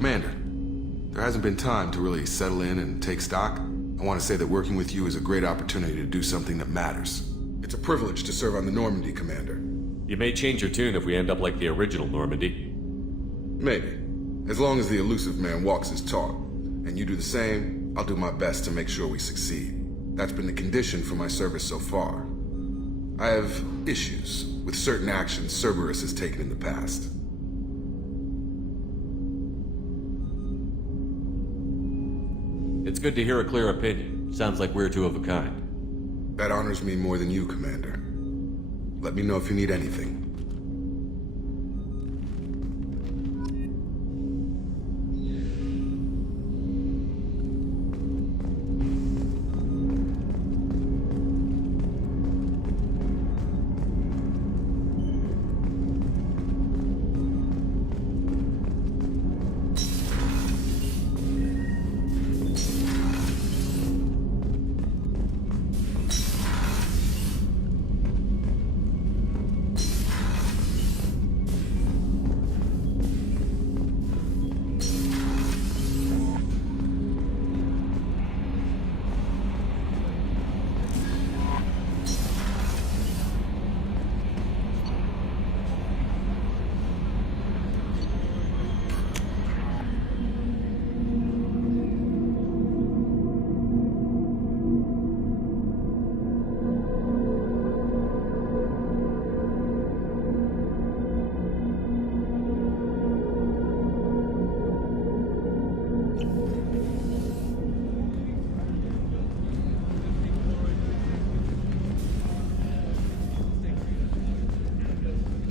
Commander, there hasn't been time to really settle in and take stock. I want to say that working with you is a great opportunity to do something that matters. It's a privilege to serve on the Normandy, Commander. You may change your tune if we end up like the original Normandy. Maybe. As long as the Illusive Man walks his talk, and you do the same, I'll do my best to make sure we succeed. That's been the condition for my service so far. I have issues with certain actions Cerberus has taken in the past. It's good to hear a clear opinion. Sounds like we're two of a kind. That honors me more than you, Commander. Let me know if you need anything.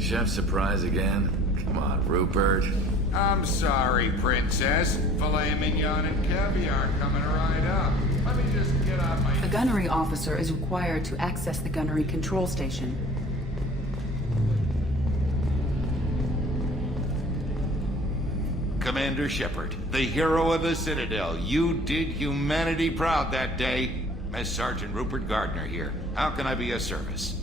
Chef surprise again? Come on, Rupert. I'm sorry, Princess. Filet mignon and caviar coming right up. Let me just get out my... A gunnery officer is required to access the gunnery control station. Commander Shepard, the hero of the Citadel. You did humanity proud that day. Mess Sergeant Rupert Gardner here. How can I be of service?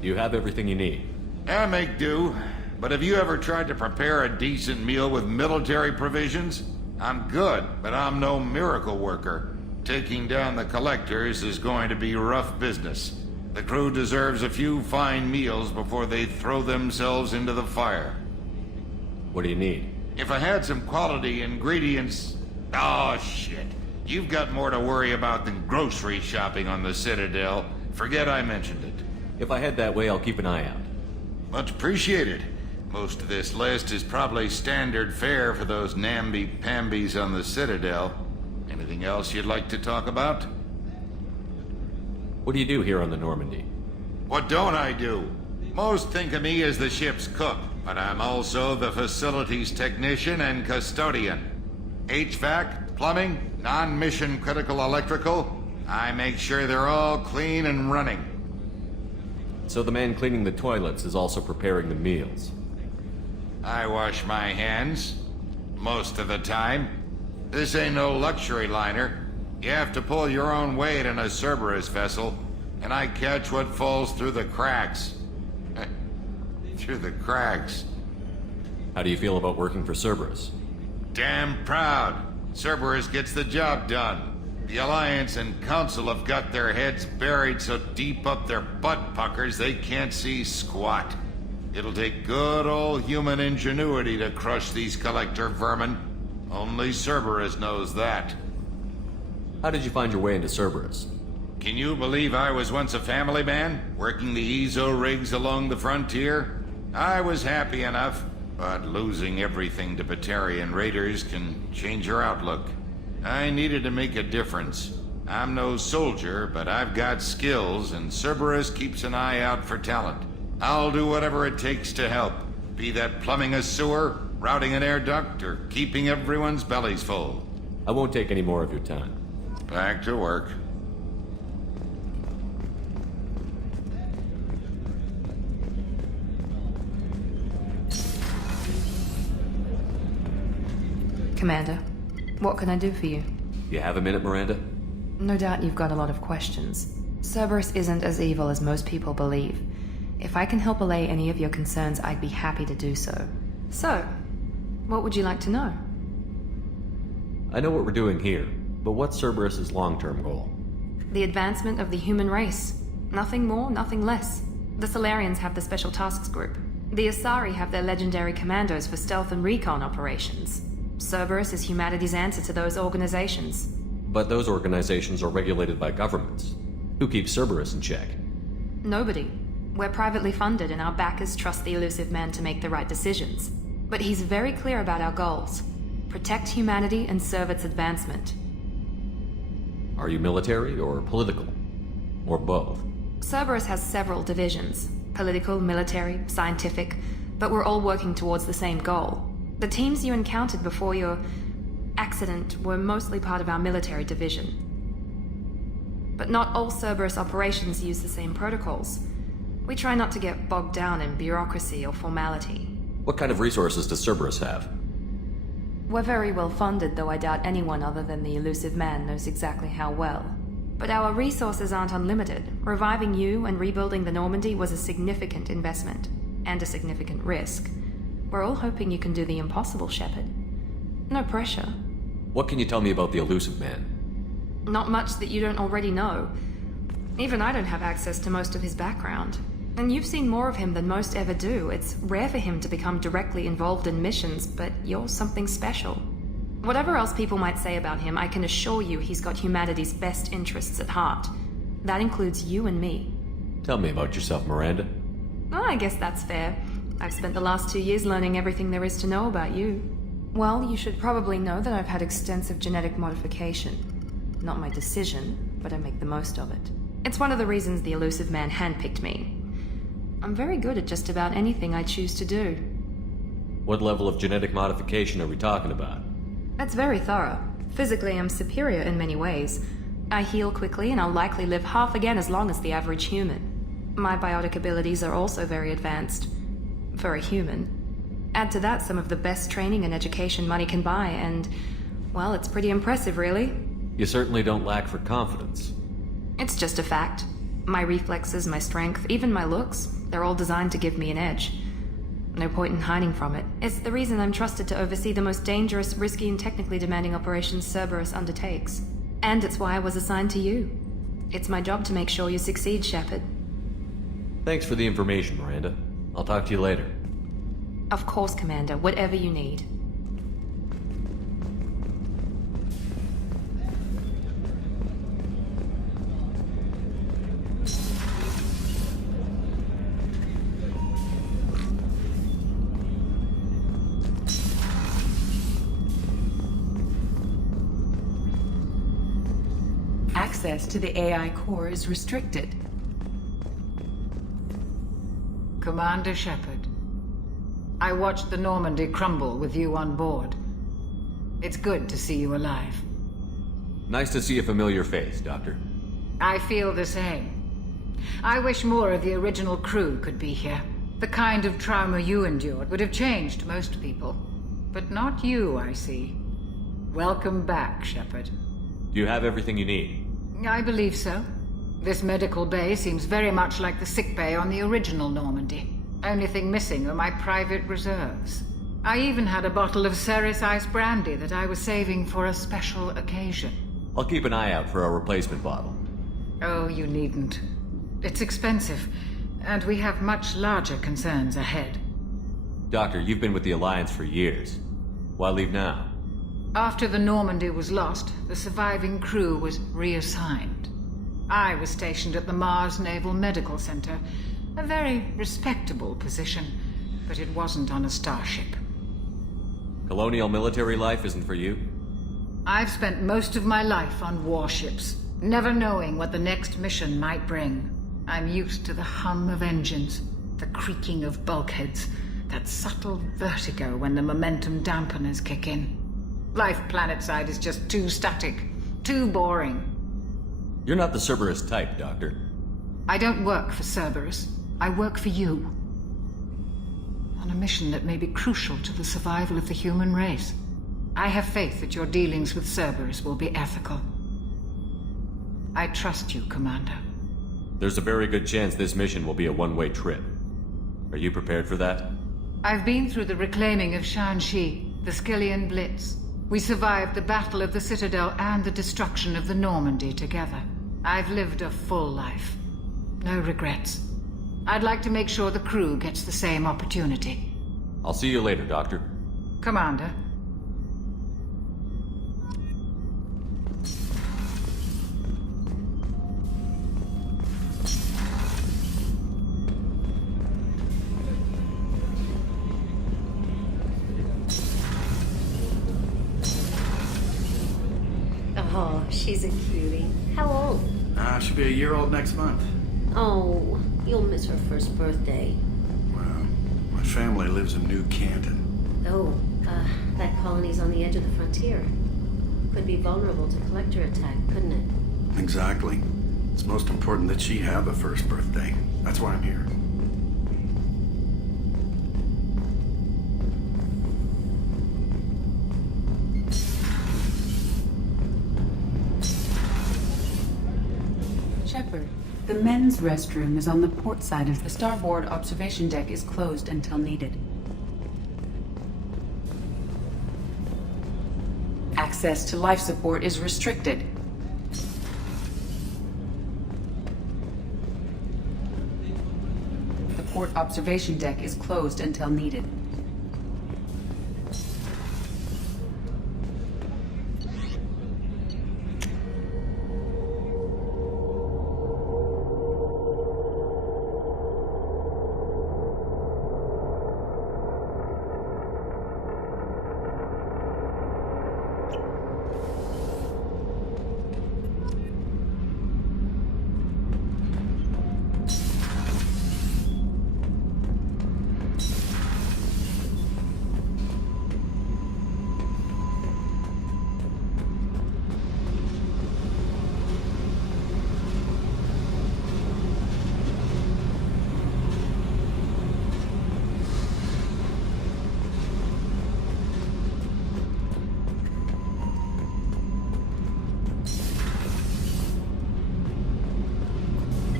You have everything you need. I make do. But have you ever tried to prepare a decent meal with military provisions? I'm good, but I'm no miracle worker. Taking down the collectors is going to be rough business. The crew deserves a few fine meals before they throw themselves into the fire. What do you need? If I had some quality ingredients... Oh, shit. You've got more to worry about than grocery shopping on the Citadel. Forget I mentioned it. If I head that way, I'll keep an eye out. Much appreciated. Most of this list is probably standard fare for those namby-pambies on the Citadel. Anything else you'd like to talk about? What do you do here on the Normandy? What don't I do? Most think of me as the ship's cook, but I'm also the facilities technician and custodian. HVAC, plumbing, non-mission critical electrical. I make sure they're all clean and running. So the man cleaning the toilets is also preparing the meals. I wash my hands. most of the time. This ain't no luxury liner. You have to pull your own weight in a Cerberus vessel, and I catch what falls through the cracks. Through the cracks. How do you feel about working for Cerberus? Damn proud. Cerberus gets the job done. The Alliance and Council have got their heads buried so deep up their butt puckers they can't see squat. It'll take good old human ingenuity to crush these collector vermin. Only Cerberus knows that. How did you find your way into Cerberus? Can you believe I was once a family man, working the Ezo rigs along the frontier? I was happy enough, but losing everything to Batarian raiders can change your outlook. I needed to make a difference. I'm no soldier, but I've got skills, and Cerberus keeps an eye out for talent. I'll do whatever it takes to help, be that plumbing a sewer, routing an air duct, or keeping everyone's bellies full. I won't take any more of your time. Back to work. Commander, what can I do for you? You have a minute, Miranda? No doubt you've got a lot of questions. Cerberus isn't as evil as most people believe. If I can help allay any of your concerns, I'd be happy to do so. So, what would you like to know? I know what we're doing here, but what's Cerberus's long-term goal? The advancement of the human race. Nothing more, nothing less. The Solarians have the Special Tasks Group. The Asari have their legendary commandos for stealth and recon operations. Cerberus is humanity's answer to those organizations. But those organizations are regulated by governments. Who keeps Cerberus in check? Nobody. We're privately funded and our backers trust the Elusive Man to make the right decisions. But he's very clear about our goals. Protect humanity and serve its advancement. Are you military or political? Or both? Cerberus has several divisions. Political, military, scientific, but we're all working towards the same goal. The teams you encountered before your accident were mostly part of our military division. But not all Cerberus operations use the same protocols. We try not to get bogged down in bureaucracy or formality. What kind of resources does Cerberus have? We're very well funded, though I doubt anyone other than the Elusive Man knows exactly how well. But our resources aren't unlimited. Reviving you and rebuilding the Normandy was a significant investment, and a significant risk. We're all hoping you can do the impossible, Shepard. No pressure. What can you tell me about the Elusive Man? Not much that you don't already know. Even I don't have access to most of his background. And you've seen more of him than most ever do. It's rare for him to become directly involved in missions, but you're something special. Whatever else people might say about him, I can assure you he's got humanity's best interests at heart. That includes you and me. Tell me about yourself, Miranda. Oh, I guess that's fair. I've spent the last 2 years learning everything there is to know about you. Well, you should probably know that I've had extensive genetic modification. Not my decision, but I make the most of it. It's one of the reasons the Elusive Man handpicked me. I'm very good at just about anything I choose to do. What level of genetic modification are we talking about? That's very thorough. Physically, I'm superior in many ways. I heal quickly, and I'll likely live half again as long as the average human. My biotic abilities are also very advanced. For a human. Add to that some of the best training and education money can buy, and, well, it's pretty impressive, really. You certainly don't lack for confidence. It's just a fact. My reflexes, my strength, even my looks, they're all designed to give me an edge. No point in hiding from it. It's the reason I'm trusted to oversee the most dangerous, risky, and technically demanding operations Cerberus undertakes. And it's why I was assigned to you. It's my job to make sure you succeed, Shepard. Thanks for the information, Miranda. I'll talk to you later. Of course, Commander. Whatever you need. Access to the AI core is restricted. Commander Shepard, I watched the Normandy crumble with you on board. It's good to see you alive. Nice to see a familiar face, Doctor. I feel the same. I wish more of the original crew could be here. The kind of trauma you endured would have changed most people. But not you, I see. Welcome back, Shepard. Do you have everything you need? I believe so. This medical bay seems very much like the sick bay on the original Normandy. Only thing missing are my private reserves. I even had a bottle of Ceres Ice brandy that I was saving for a special occasion. I'll keep an eye out for a replacement bottle. Oh, you needn't. It's expensive, and we have much larger concerns ahead. Doctor, you've been with the Alliance for years. Why leave now? After the Normandy was lost, the surviving crew was reassigned. I was stationed at the Mars Naval Medical Center, a very respectable position, but it wasn't on a starship. Colonial military life isn't for you? I've spent most of my life on warships, never knowing what the next mission might bring. I'm used to the hum of engines, the creaking of bulkheads, that subtle vertigo when the momentum dampeners kick in. Life planetside is just too static, too boring. You're not the Cerberus type, Doctor. I don't work for Cerberus. I work for you. On a mission that may be crucial to the survival of the human race. I have faith that your dealings with Cerberus will be ethical. I trust you, Commander. There's a very good chance this mission will be a one-way trip. Are you prepared for that? I've been through the reclaiming of Shanxi, the Skyllian Blitz. We survived the Battle of the Citadel and the destruction of the Normandy together. I've lived a full life. No regrets. I'd like to make sure the crew gets the same opportunity. I'll see you later, Doctor. Commander. Oh, she's a cutie. How old? She'll be a year old next month. Oh, you'll miss her first birthday. Well, my family lives in New Canton. Oh, that colony's on the edge of the frontier. Could be vulnerable to collector attack, couldn't it? Exactly. It's most important that she have a first birthday. That's why I'm here. Shepard, the men's restroom is on the port side of the starboard observation deck is closed until needed. Access to life support is restricted. The port observation deck is closed until needed.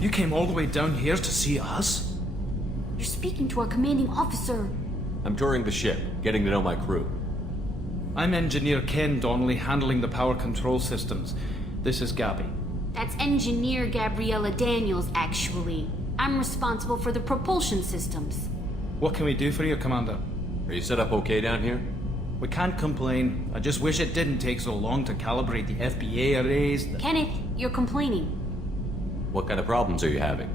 You came all the way down here to see us? You're speaking to our commanding officer. I'm touring the ship, getting to know my crew. I'm Engineer Ken Donnelly, handling the power control systems. This is Gabby. That's Engineer Gabriella Daniels, actually. I'm responsible for the propulsion systems. What can we do for you, Commander? Are you set up okay down here? We can't complain. I just wish it didn't take so long to calibrate the FBA arrays. Kenneth, you're complaining. What kind of problems are you having?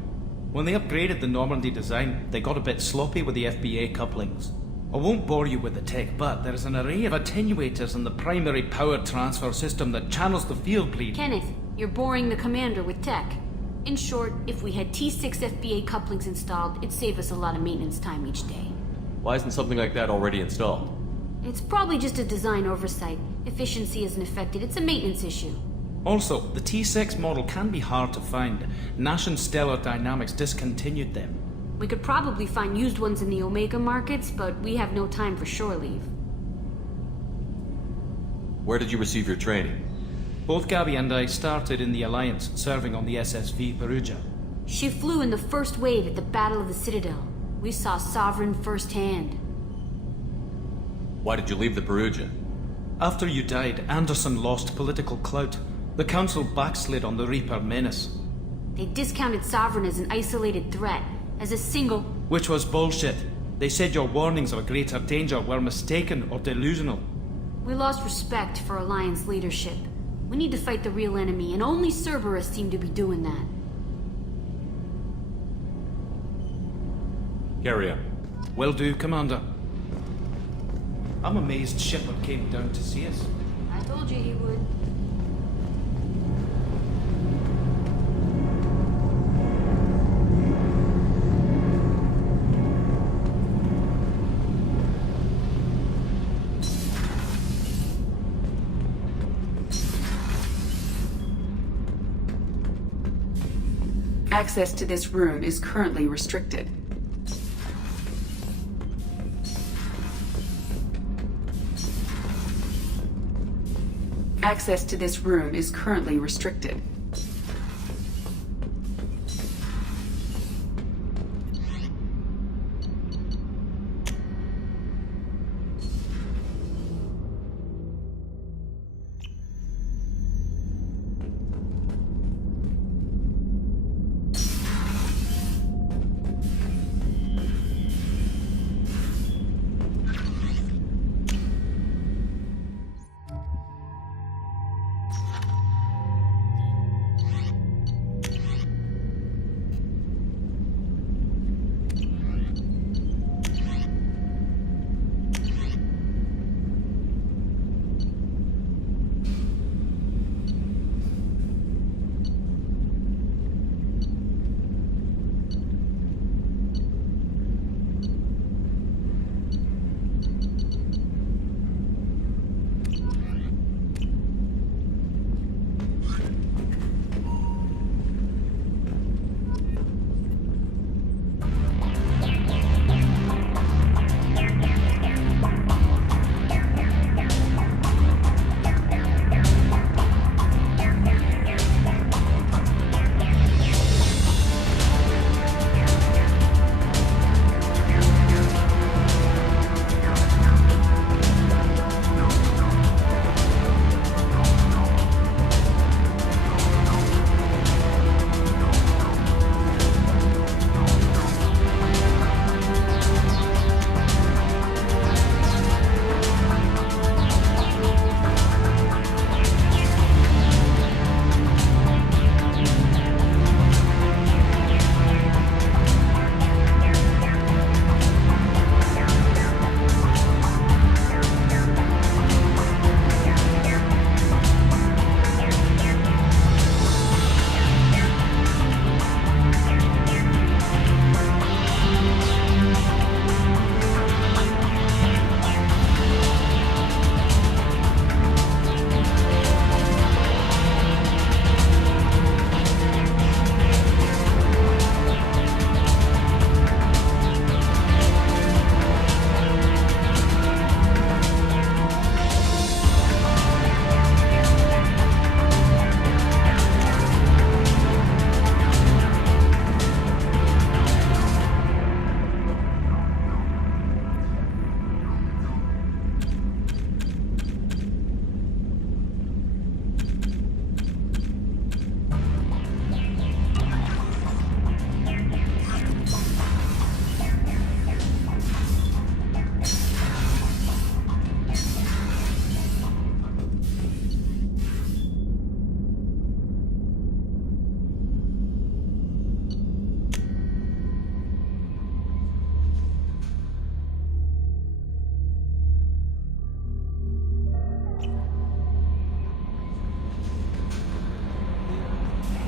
When they upgraded the Normandy design, they got a bit sloppy with the FBA couplings. I won't bore you with the tech, but there is an array of attenuators in the primary power transfer system that channels the field bleed. Kenneth, you're boring the commander with tech. In short, if we had T6 FBA couplings installed, it'd save us a lot of maintenance time each day. Why isn't something like that already installed? It's probably just a design oversight. Efficiency isn't affected, it's a maintenance issue. Also, the T6 model can be hard to find. Nash and Stellar Dynamics discontinued them. We could probably find used ones in the Omega markets, but we have no time for shore leave. Where did you receive your training? Both Gabby and I started in the Alliance, serving on the SSV Perugia. She flew in the first wave at the Battle of the Citadel. We saw Sovereign firsthand. Why did you leave the Perugia? After you died, Anderson lost political clout. The Council backslid on the Reaper menace. They discounted Sovereign as an isolated threat, as a single... Which was bullshit. They said your warnings of a greater danger were mistaken or delusional. We lost respect for Alliance leadership. We need to fight the real enemy, and only Cerberus seem to be doing that. Carry on. Will do, Commander. I'm amazed Shepard came down to see us. I told you he would. Access to this room is currently restricted. Access to this room is currently restricted.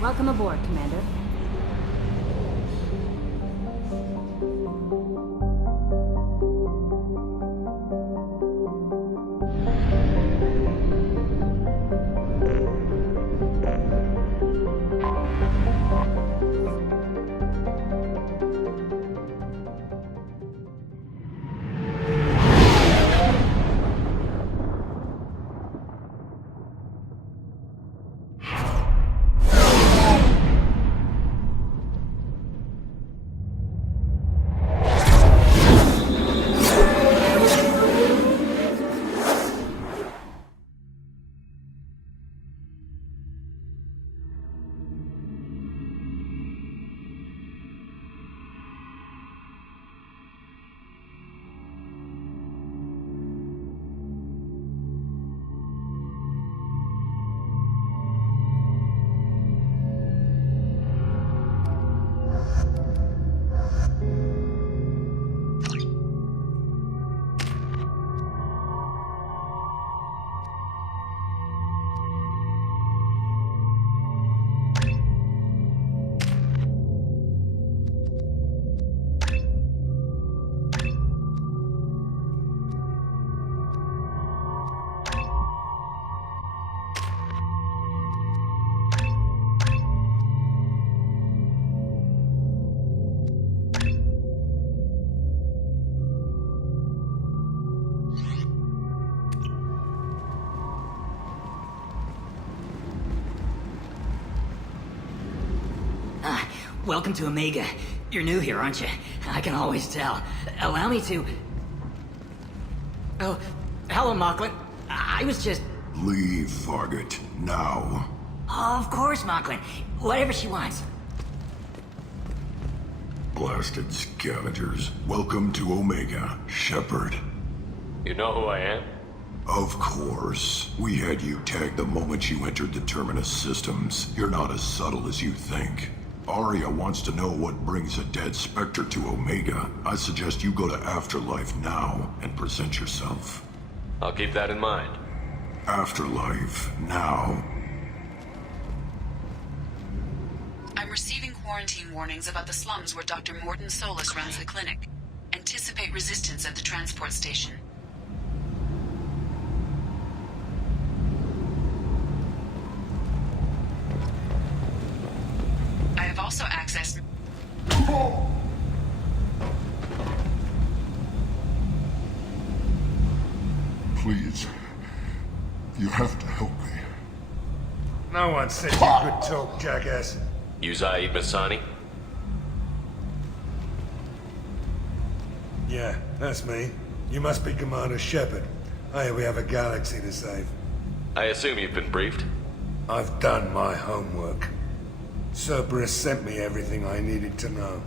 Welcome aboard, Commander. Welcome to Omega. You're new here, aren't you? I can always tell. Allow me to... Oh, hello, Mocklin. I was just... Leave, Fargate. Now. Oh, of course, Mocklin. Whatever she wants. Blasted scavengers. Welcome to Omega, Shepard. You know who I am? Of course. We had you tagged the moment you entered the Terminus systems. You're not as subtle as you think. Arya wants to know what brings a dead Spectre to Omega. I suggest you go to Afterlife now and present yourself. I'll keep that in mind. Afterlife, now. I'm receiving quarantine warnings about the slums where Dr. Morton Solus runs the clinic. Anticipate resistance at the transport station. I have also accessed... Please. You have to help me. No one said you could talk, jackass. You Zaid Masani? Yeah, that's me. You must be Commander Shepard. Hey, we have a galaxy to save. I assume you've been briefed? I've done my homework. Cerberus sent me everything I needed to know.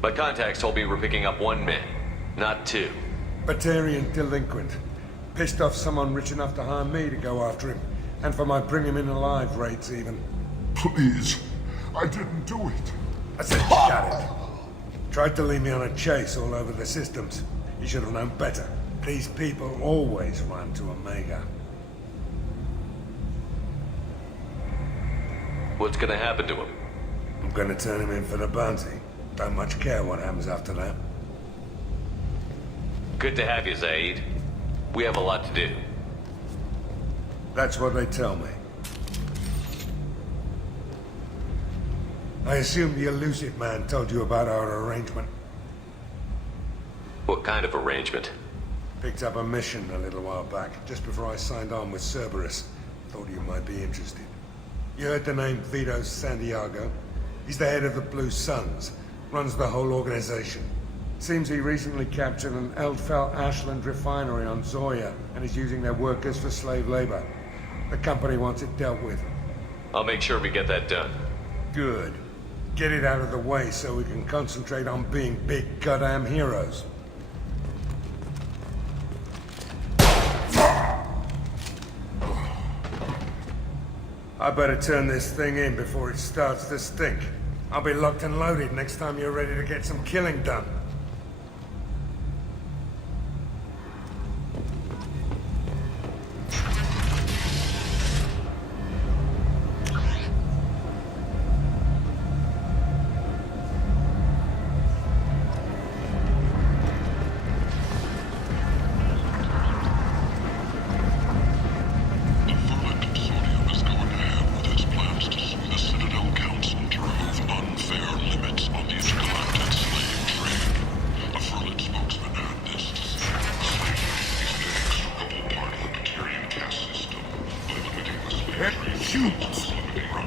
My contacts told me we're picking up 1 man, not 2. Batarian delinquent. Pissed off someone rich enough to hire me to go after him. And for my bring him in alive rates even. Please. I didn't do it. I said shut it. Tried to lead me on a chase all over the systems. You should have known better. These people always run to Omega. What's gonna happen to him? I'm gonna turn him in for the bounty. Don't much care what happens after that. Good to have you, Zaid. We have a lot to do. That's what they tell me. I assume the Elusive Man told you about our arrangement. What kind of arrangement? Picked up a mission a little while back, just before I signed on with Cerberus. Thought you might be interested. You heard the name Vito Santiago? He's the head of the Blue Suns, runs the whole organization. Seems he recently captured an Eldfell Ashland refinery on Zoya and is using their workers for slave labor. The company wants it dealt with. I'll make sure we get that done. Good. Get it out of the way so we can concentrate on being big goddamn heroes. I better turn this thing in before it starts to stink. I'll be locked and loaded next time you're ready to get some killing done.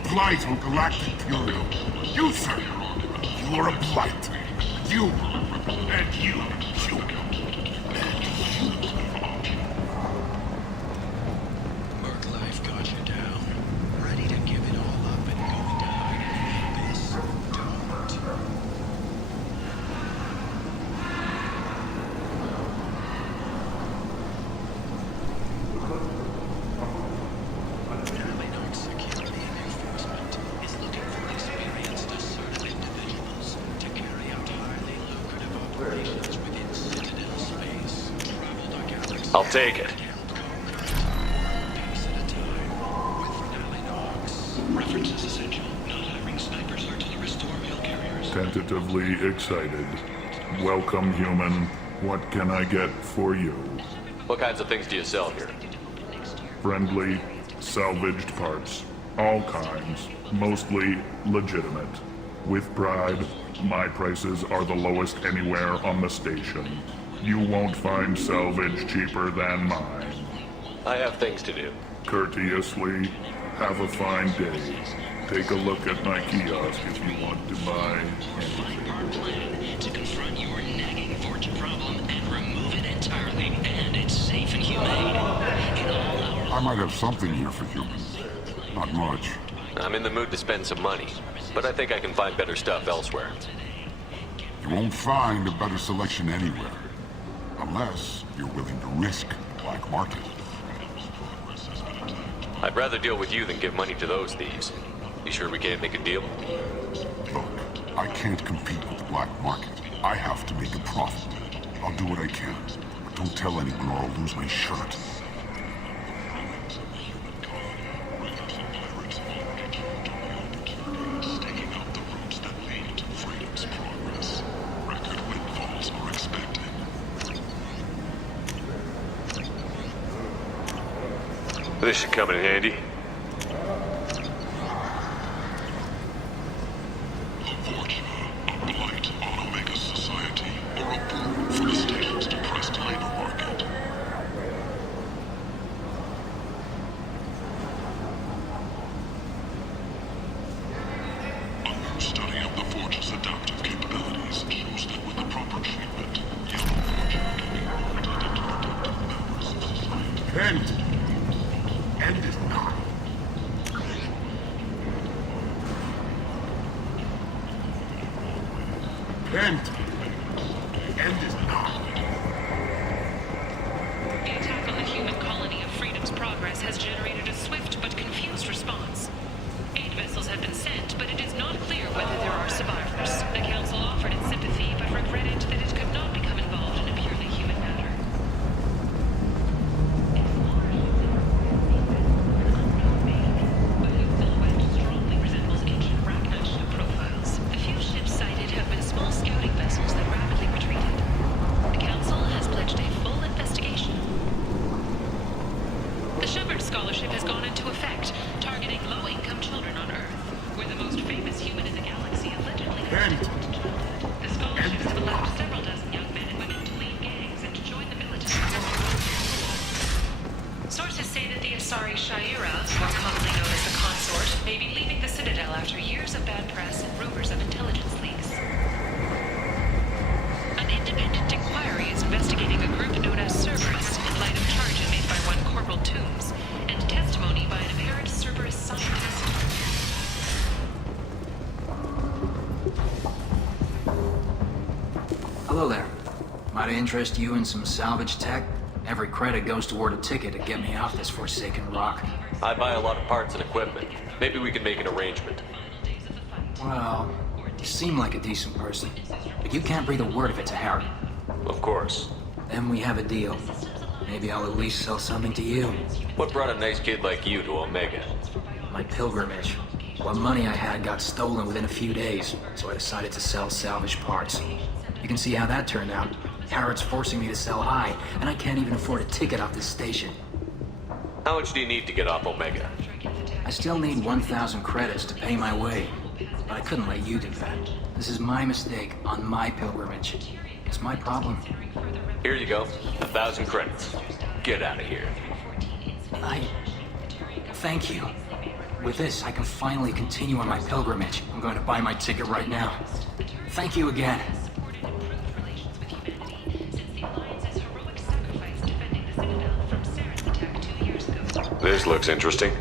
Blight on Galactic Fury. You, sir! You are a blight. You! And you! You! Mark Life got you down. Ready to give it all up and go die. This don't. I'll take it. Tentatively excited. Welcome, human. What can I get for you? What kinds of things do you sell here? Friendly, salvaged parts. All kinds. Mostly legitimate. With pride, my prices are the lowest anywhere on the station. You won't find salvage cheaper than mine. I have things to do. Courteously, have a fine day. Take a look at my kiosk if you want to buy anything. Our plan to confront your nagging Vorcha problem and remove it entirely, and it's safe and humane. In all our I might have something here for humans. Not much. I'm in the mood to spend some money, but I think I can find better stuff elsewhere. You won't find a better selection anywhere. Unless you're willing to risk the black market. I'd rather deal with you than give money to those thieves. You sure we can't make a deal? Look, I can't compete with the black market. I have to make a profit. I'll do what I can. But don't tell anyone or I'll lose my shirt. staking out the routes that lead to freedom's progress. Record windfalls are expected. This should come in handy. A Vorcha, a blight on Omega's society, or a boon for the station's depressed labor market. A new study of the Vorcha's adaptive capabilities shows that with the proper treatment, yellow Vorcha can be molded into productive members of society. Kent! End this now. Kent! End this now. The attack on the human colony of Freedom's Progress has generated a swift but confused response. Aid vessels have been sent, but it is not clear whether there are survivors. The Council offered its sympathy, but regretted that it could not become involved in a purely human matter. Strongly resembles ancient Rachna ship profiles. The few ships sighted have been small scouting vessels that rapidly retreated. The Council has pledged a full investigation. The Shepard Scholarship has gone into effect, targeting low-income children on Earth, where the most famous human in the galaxy allegedly has difficult childhood. The scholarship has allowed several dozen young men and women to lead gangs and to join the military. Sources say that the Asari Shaira, more commonly known as the Consort, may be leaving the Citadel after years of bad press and rumors of intelligence leaks. An independent inquiry is investigating a group known as Cerberus in light of charges made by one Corporal Toombs and testimony by an apparent Cerberus scientist. Hello there. Might I interest you in some salvage tech? Every credit goes toward a ticket to get me off this forsaken rock. I buy a lot of parts and equipment. Maybe we can make an arrangement. Well, you seem like a decent person, but you can't breathe a word of it to Harry. Of course. Then we have a deal. Maybe I'll at least sell something to you. What brought a nice kid like you to Omega? My pilgrimage. What money I had got stolen within a few days, so I decided to sell salvage parts. You can see how that turned out. Harrod's forcing me to sell high, and I can't even afford a ticket off this station. How much do you need to get off Omega? I still need 1,000 credits to pay my way, but I couldn't let you do that. This is my mistake on my pilgrimage. It's my problem. Here you go. 1,000 credits. Get out of here. Thank you. With this, I can finally continue on my pilgrimage. I'm going to buy my ticket right now. Thank you again. This looks interesting.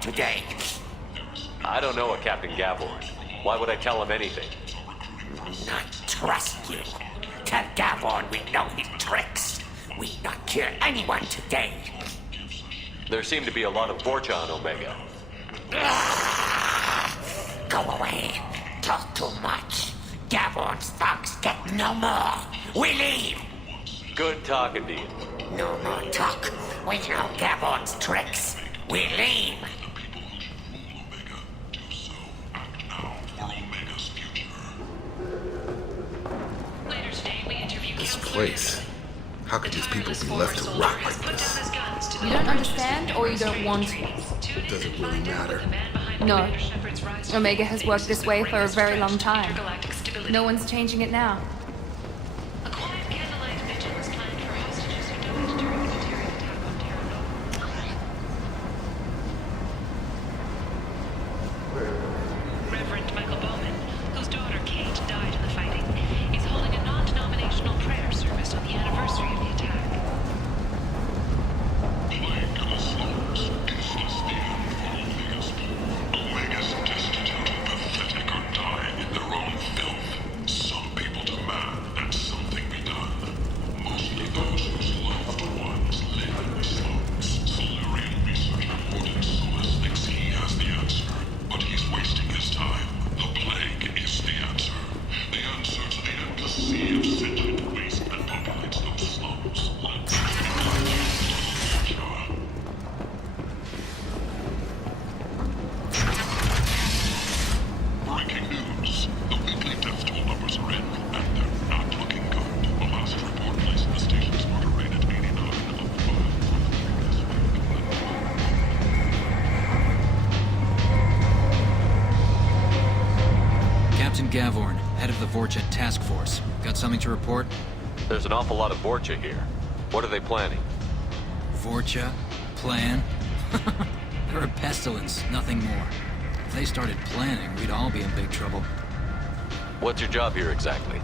Today. I don't know a Captain Gavorn. Why would I tell him anything? Not trust you. Tell Gavorn we know his tricks. We not kill anyone today. There seem to be a lot of Vorcha on Omega. Go away. Talk too much. Gavon's thugs get no more. We leave. Good talking to you. No more talk. We know Gavon's tricks. We leave. Later today, we interview This Councilor place. How could these people be left to rot like this? You don't understand or you don't want to? It doesn't really matter. No. Omega has worked this way for a very long time. No one's changing it now. A quiet candlelight vigil was planned for hostages who died during the military attack on Terra Nova. Reverend Michael Bowman, whose daughter Kate died in the fighting, is holding a non-denominational prayer service on the anniversary of the attack. Omega's destitute and pathetic or die in their own filth. Some people demand that something be done. Mostly those whose loved ones live in the slums. Solarian research reported Solas thinks he has the answer, but he's wasting his time. The plague is the answer. The answer to the endless sea of sentient waste that populates those slums. Breaking news. The weekly death toll numbers are in, and they're not looking good. The last report placed the station's murder rate at 89 of 5 for the previous week. Captain Gavorn, head of the Vorcha Task Force. Got something to report? There's an awful lot of Vorcha here. What are they planning? Vorcha? Plan? They're a pestilence, nothing more. If they started planning, we'd all be in big trouble. What's your job here exactly?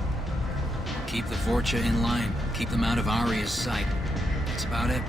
Keep the Vorcha in line. Keep them out of Aria's sight. That's about it.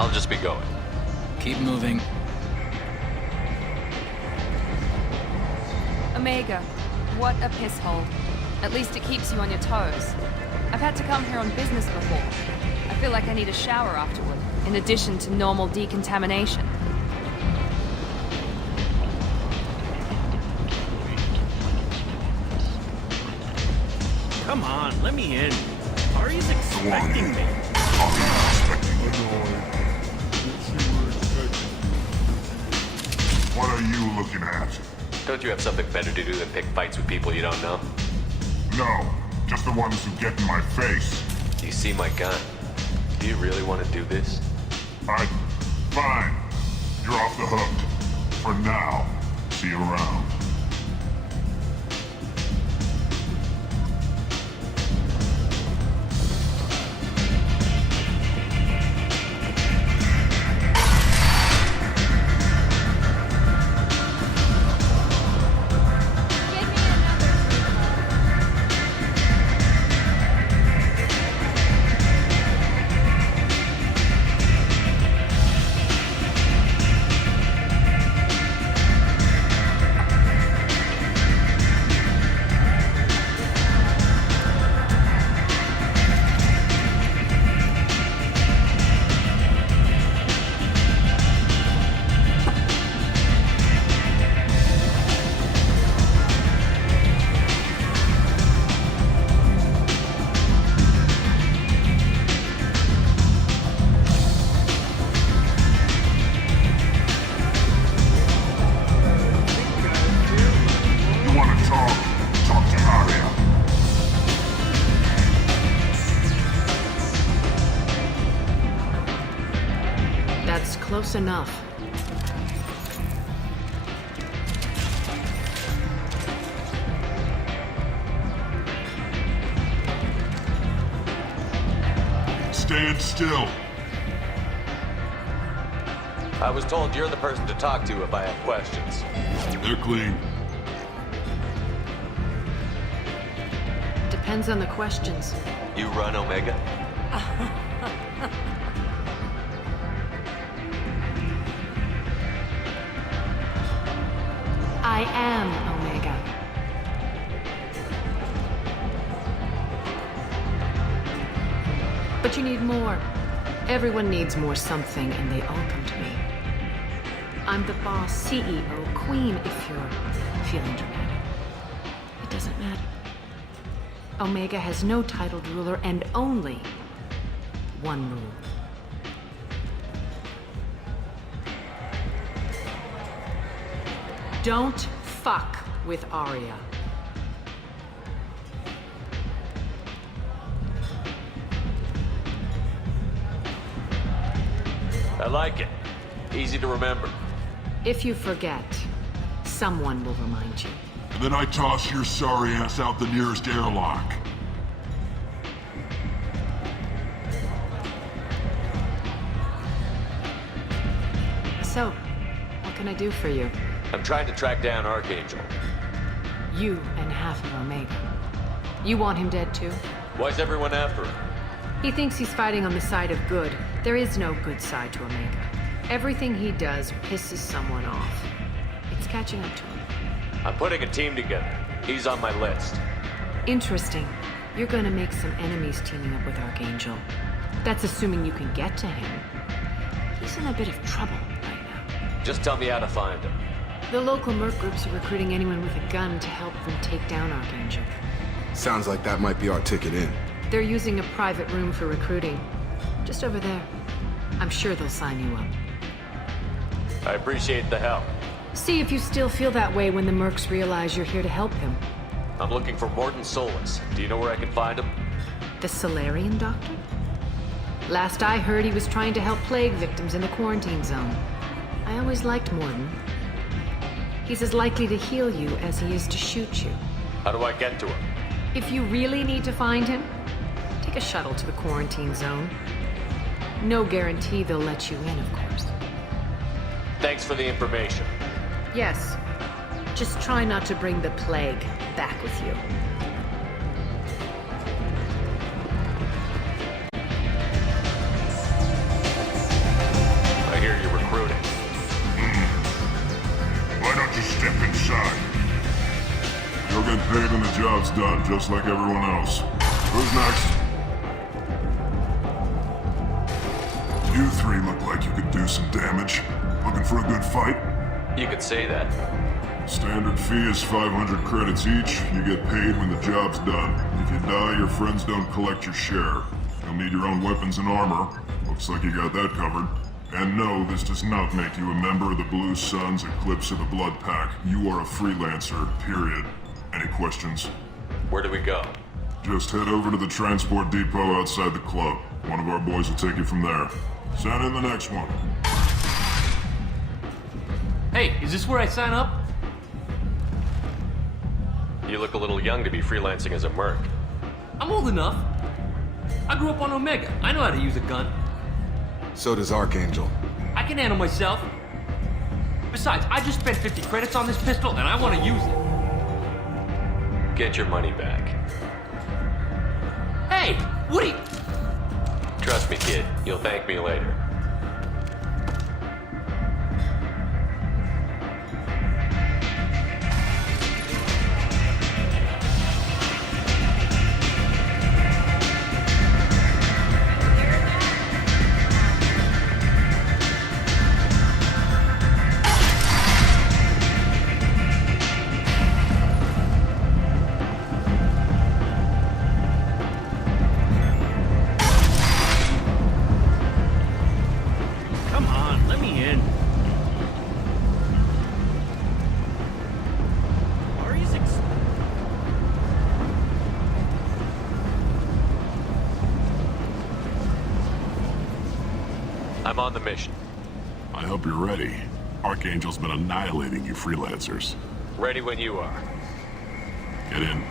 I'll just be going. Keep moving. Omega, what a piss hole. At least it keeps you on your toes. I've had to come here on business before. I feel like I need a shower afterward, in addition to normal decontamination. Come on, let me in. Ari's expecting me. What are you looking at? Don't you have something better to do than pick fights with people you don't know? No, just the ones who get in my face. You see my gun. Do you really want to do this? Fine. You're off the hook. For now. See you around. Close enough. Stand still. I was told you're the person to talk to if I have questions. They're clean. Depends on the questions. You run Omega? I am Omega. But you need more. Everyone needs more something, and they all come to me. I'm the boss, CEO, queen, if you're feeling dramatic. It doesn't matter. Omega has no titled ruler and only one rule. Don't fuck with Arya. I like it. Easy to remember. If you forget, someone will remind you. And then I toss your sorry ass out the nearest airlock. So, what can I do for you? I'm trying to track down Archangel. You and half of Omega. You want him dead too? Why's everyone after him? He thinks he's fighting on the side of good. There is no good side to Omega. Everything he does pisses someone off. It's catching up to him. I'm putting a team together. He's on my list. Interesting. You're gonna make some enemies teaming up with Archangel. That's assuming you can get to him. He's in a bit of trouble right now. Just tell me how to find him. The local merc groups are recruiting anyone with a gun to help them take down Archangel. Sounds like that might be our ticket in. They're using a private room for recruiting. Just over there. I'm sure they'll sign you up. I appreciate the help. See if you still feel that way when the mercs realize you're here to help him. I'm looking for Morton Solus. Do you know where I can find him? The Solarian doctor? Last I heard, he was trying to help plague victims in the quarantine zone. I always liked Morton. He's as likely to heal you as he is to shoot you. How do I get to him? If you really need to find him, take a shuttle to the quarantine zone. No guarantee they'll let you in, of course. Thanks for the information. Yes. Just try not to bring the plague back with you. I hear you're recruiting. Why don't you step inside? You'll get paid when the job's done, just like everyone else. Who's next? You three look like you could do some damage. Looking for a good fight? You could say that. Standard fee is 500 credits each. You get paid when the job's done. If you die, your friends don't collect your share. You'll need your own weapons and armor. Looks like you got that covered. And no, this does not make you a member of the Blue Suns Eclipse of the Blood Pack. You are a freelancer, period. Any questions? Where do we go? Just head over to the transport depot outside the club. One of our boys will take you from there. Send in the next one. Hey, is this where I sign up? You look a little young to be freelancing as a merc. I'm old enough. I grew up on Omega. I know how to use a gun. So does Archangel. I can handle myself. Besides, I just spent 50 credits on this pistol and I want to use it. Get your money back. Hey, what are you... Trust me, kid. You'll thank me later. I'm on the mission. I hope you're ready. Archangel's been annihilating you freelancers. Ready when you are. Get in.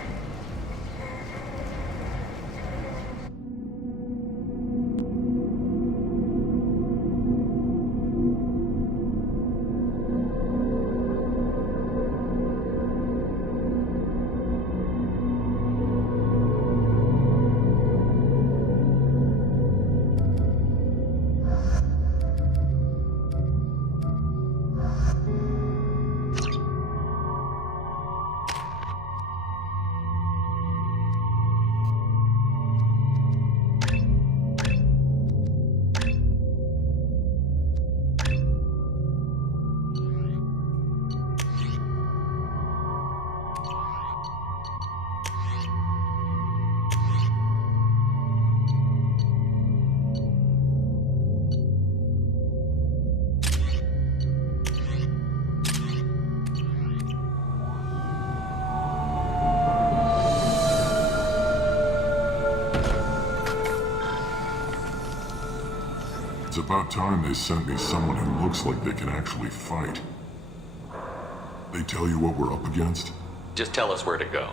It's about time they sent me someone who looks like they can actually fight. They tell you what we're up against? Just tell us where to go.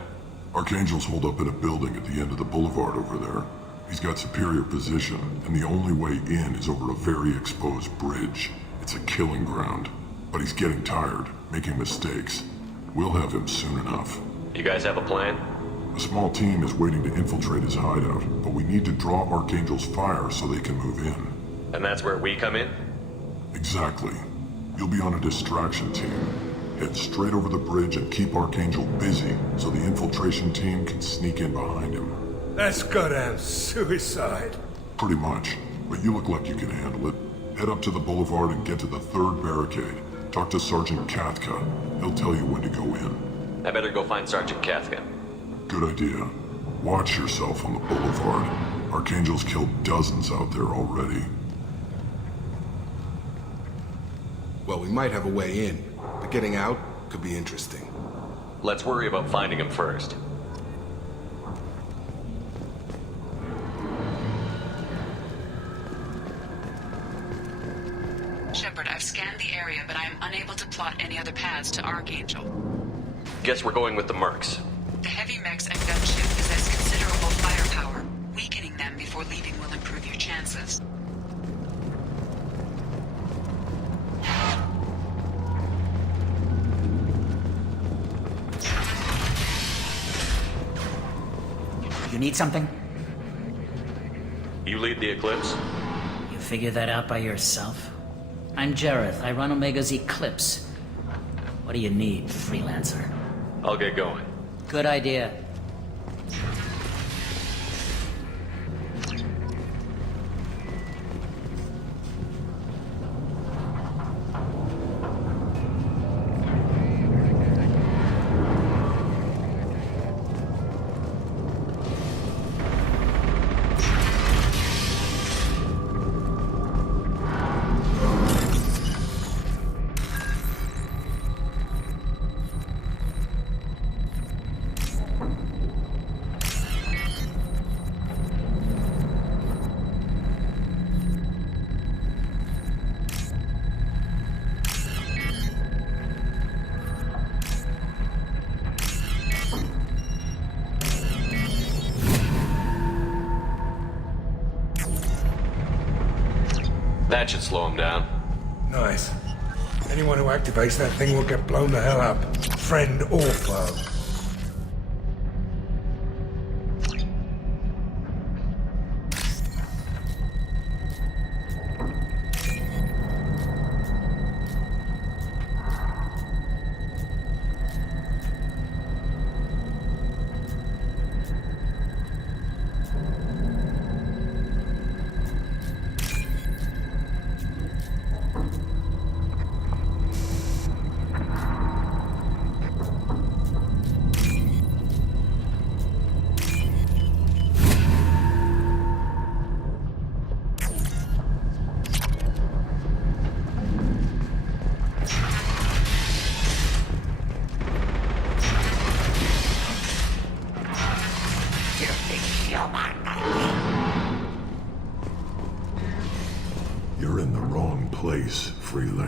Archangel's holed up in a building at the end of the boulevard over there. He's got superior position, and the only way in is over a very exposed bridge. It's a killing ground. But he's getting tired, making mistakes. We'll have him soon enough. You guys have a plan? A small team is waiting to infiltrate his hideout, but we need to draw Archangel's fire so they can move in. And that's where we come in? Exactly. You'll be on a distraction team. Head straight over the bridge and keep Archangel busy so the infiltration team can sneak in behind him. That's goddamn suicide. Pretty much, but you look like you can handle it. Head up to the boulevard and get to the third barricade. Talk to Sergeant Kathka. He'll tell you when to go in. I better go find Sergeant Kathka. Good idea. Watch yourself on the boulevard. Archangel's killed dozens out there already. Well, we might have a way in, but getting out could be interesting. Let's worry about finding him first. Shepard, I've scanned the area, but I am unable to plot any other paths to Archangel. Guess we're going with the Mercs. The heavy mechs and gunship possess considerable firepower. Weakening them before leaving will improve your chances. You need something? You lead the Eclipse? You figure that out by yourself? I'm Jareth. I run Omega's Eclipse. What do you need, freelancer? I'll get going. Good idea. That should slow him down. Nice. Anyone who activates that thing will get blown the hell up. Friend or foe.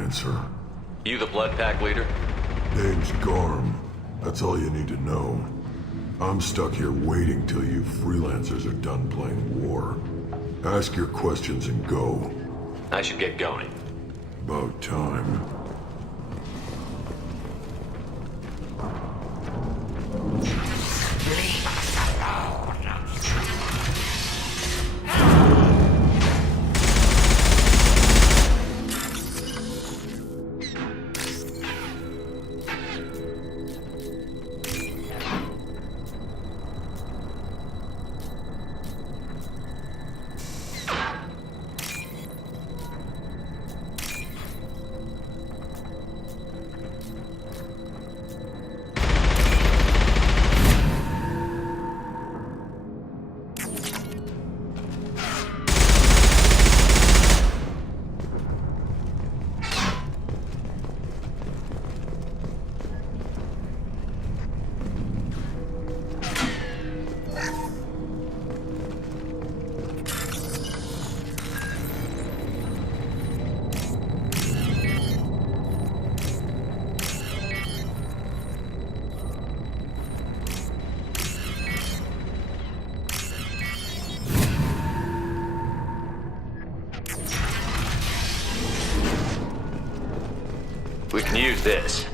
answer. You the Blood Pack leader? Name's Garm. That's all you need to know. I'm stuck here waiting till you freelancers are done playing war. Ask your questions and go. I should get going. About time. Leave us alone. We can use this.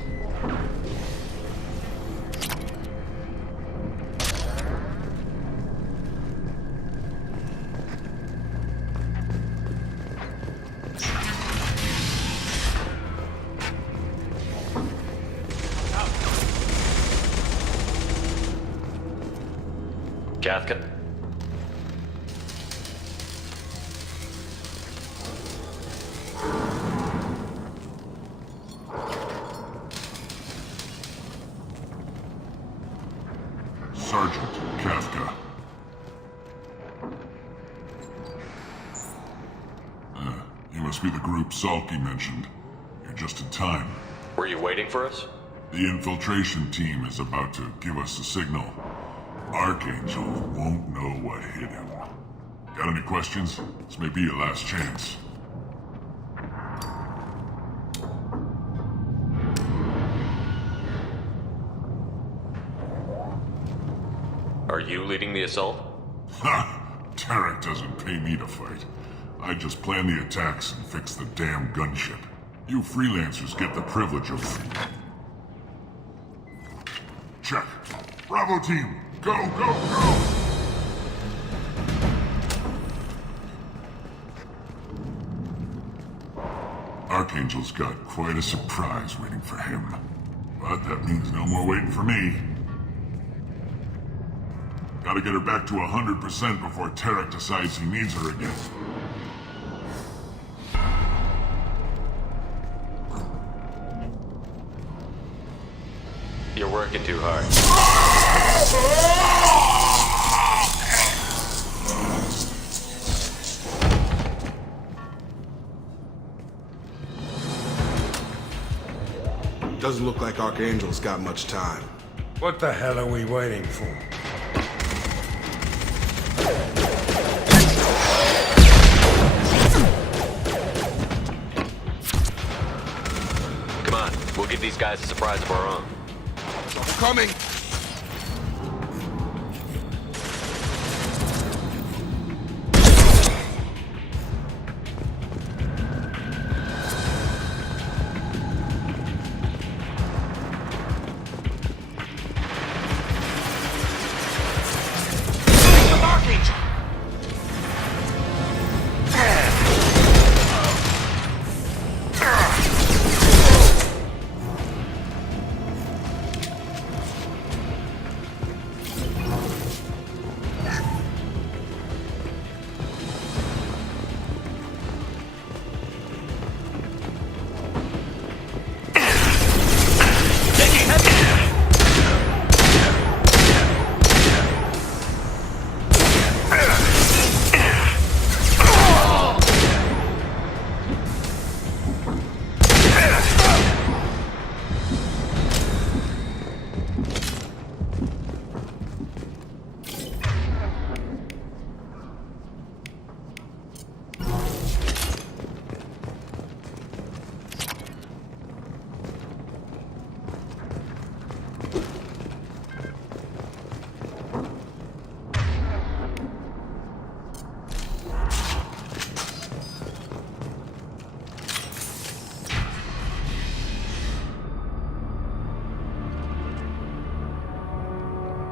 Cathkin? Sergeant Kafka. You must be the group Salky mentioned. You're just in time. Were you waiting for us? The infiltration team is about to give us a signal. Archangel won't know what hit him. Got any questions? This may be your last chance. Are you leading the assault? Ha! Tarek doesn't pay me to fight. I just plan the attacks and fix the damn gunship. You freelancers get the privilege of them. Check. Bravo team, go, go, go! Archangel's got quite a surprise waiting for him. But that means no more waiting for me. Gotta get her back to 100% before Tarek decides he needs her again. You're working too hard. Doesn't look like Archangel's got much time. What the hell are we waiting for? Come on, we'll give these guys a surprise of our own. Trouble coming!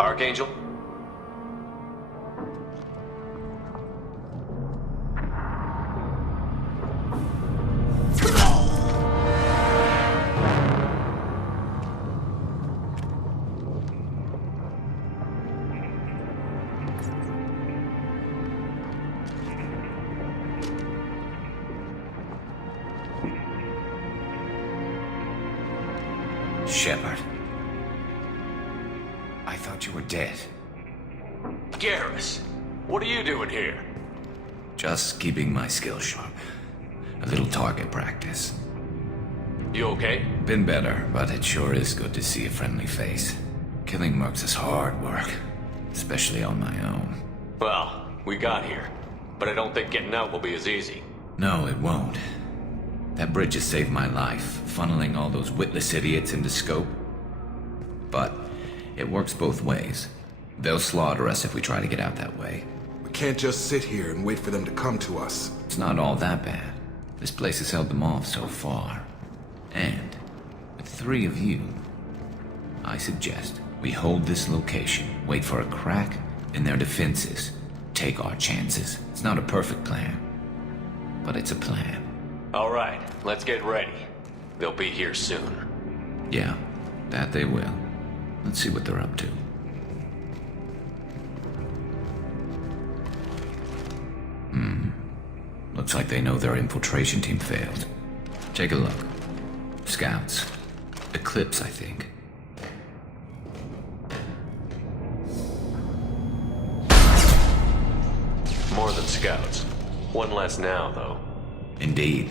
Archangel? Shepard. I thought you were dead. Garrus, what are you doing here? Just keeping my skills sharp. A little target practice. You okay? Been better, but it sure is good to see a friendly face. Killing mercs is hard work, especially on my own. Well, we got here, but I don't think getting out will be as easy. No, it won't. That bridge has saved my life, funneling all those witless idiots into scope. But it works both ways. They'll slaughter us if we try to get out that way. We can't just sit here and wait for them to come to us. It's not all that bad. This place has held them off so far. And with 3 of you, I suggest we hold this location, wait for a crack in their defenses, take our chances. It's not a perfect plan, but it's a plan. All right, let's get ready. They'll be here soon. Yeah, that they will. Let's see what they're up to. Looks like they know their infiltration team failed. Take a look. Scouts. Eclipse, I think. More than scouts. One less now, though. Indeed.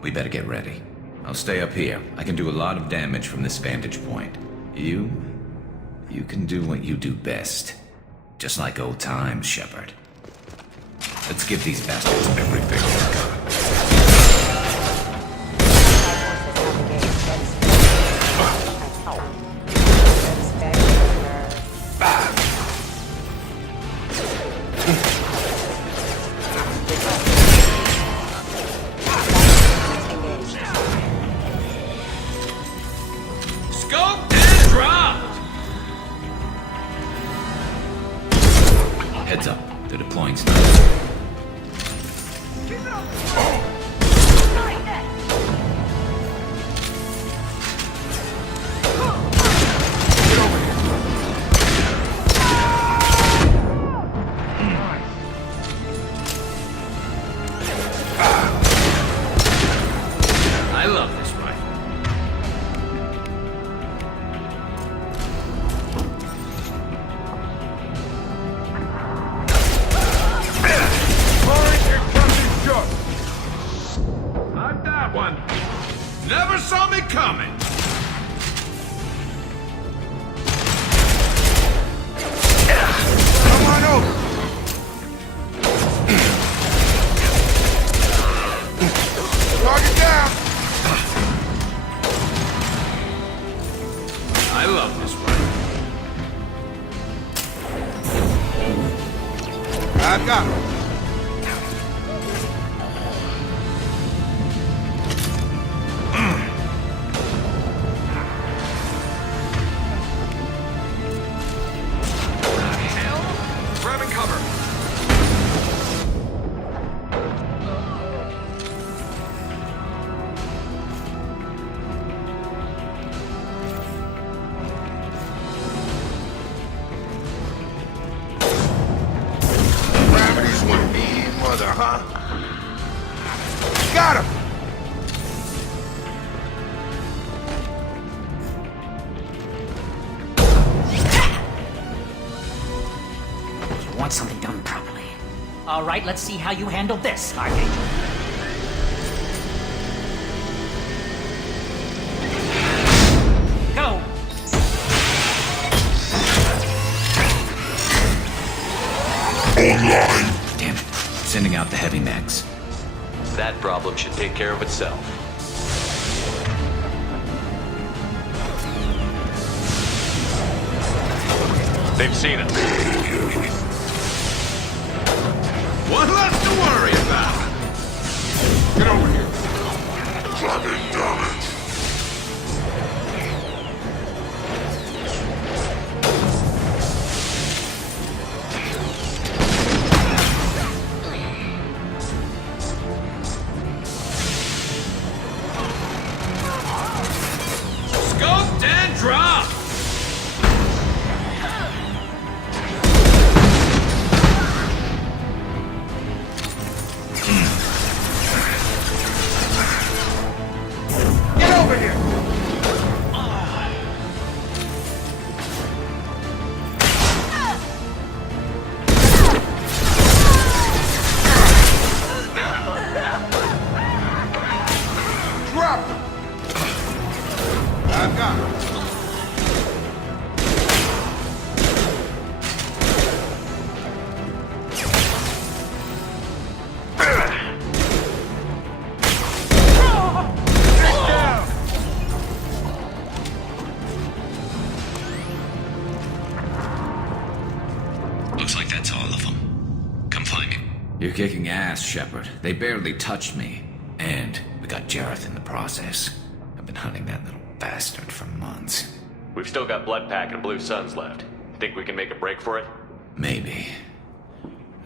We better get ready. I'll stay up here. I can do a lot of damage from this vantage point. You can do what you do best. Just like old times, Shepard. Let's give these bastards everything they've got. Scope and dropped! Heads up. They're deploying snipers. I love this rifle. Not that one. Never saw me coming. Come on over. Target down. I love this rifle. I've got him. Grabbing cover. Gravity's one mean mother, huh? Got him! You want something done properly. All right, let's see how you handle this, Archangel. Go! Online. Damn it. Sending out the heavy mechs. That problem should take care of itself. They've seen us. One less to worry about. Get over here. Bloody damn it. You're kicking ass, Shepard. They barely touched me. And we got Jareth in the process. I've been hunting that little bastard for months. We've still got Bloodpack and Blue Suns left. Think we can make a break for it? Maybe.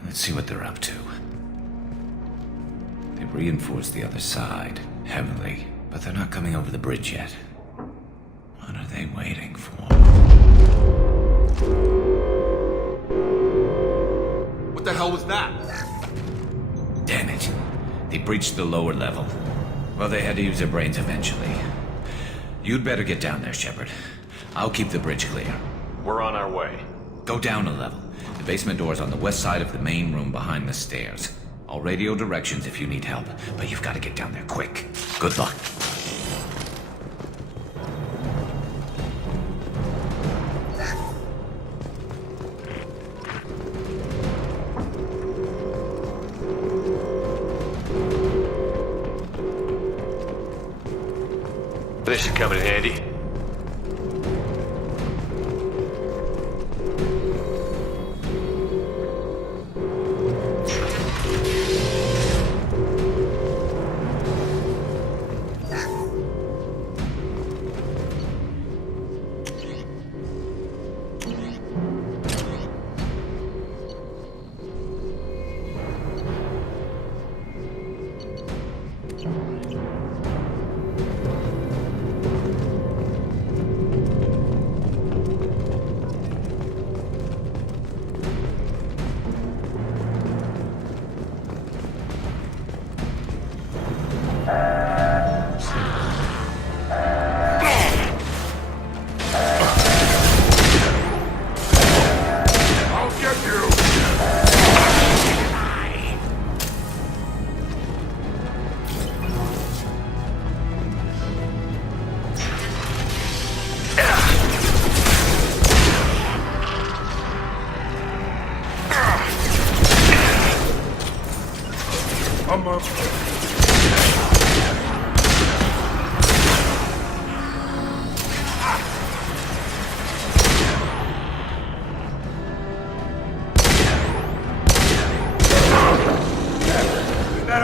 Let's see what they're up to. They reinforced the other side, heavily, but they're not coming over the bridge yet. What are they waiting for? What the hell was that? Damn it. They breached the lower level. Well, they had to use their brains eventually. You'd better get down there, Shepard. I'll keep the bridge clear. We're on our way. Go down a level. The basement door's on the west side of the main room behind the stairs. I'll radio directions if you need help, but you've got to get down there quick. Good luck. This should come in handy.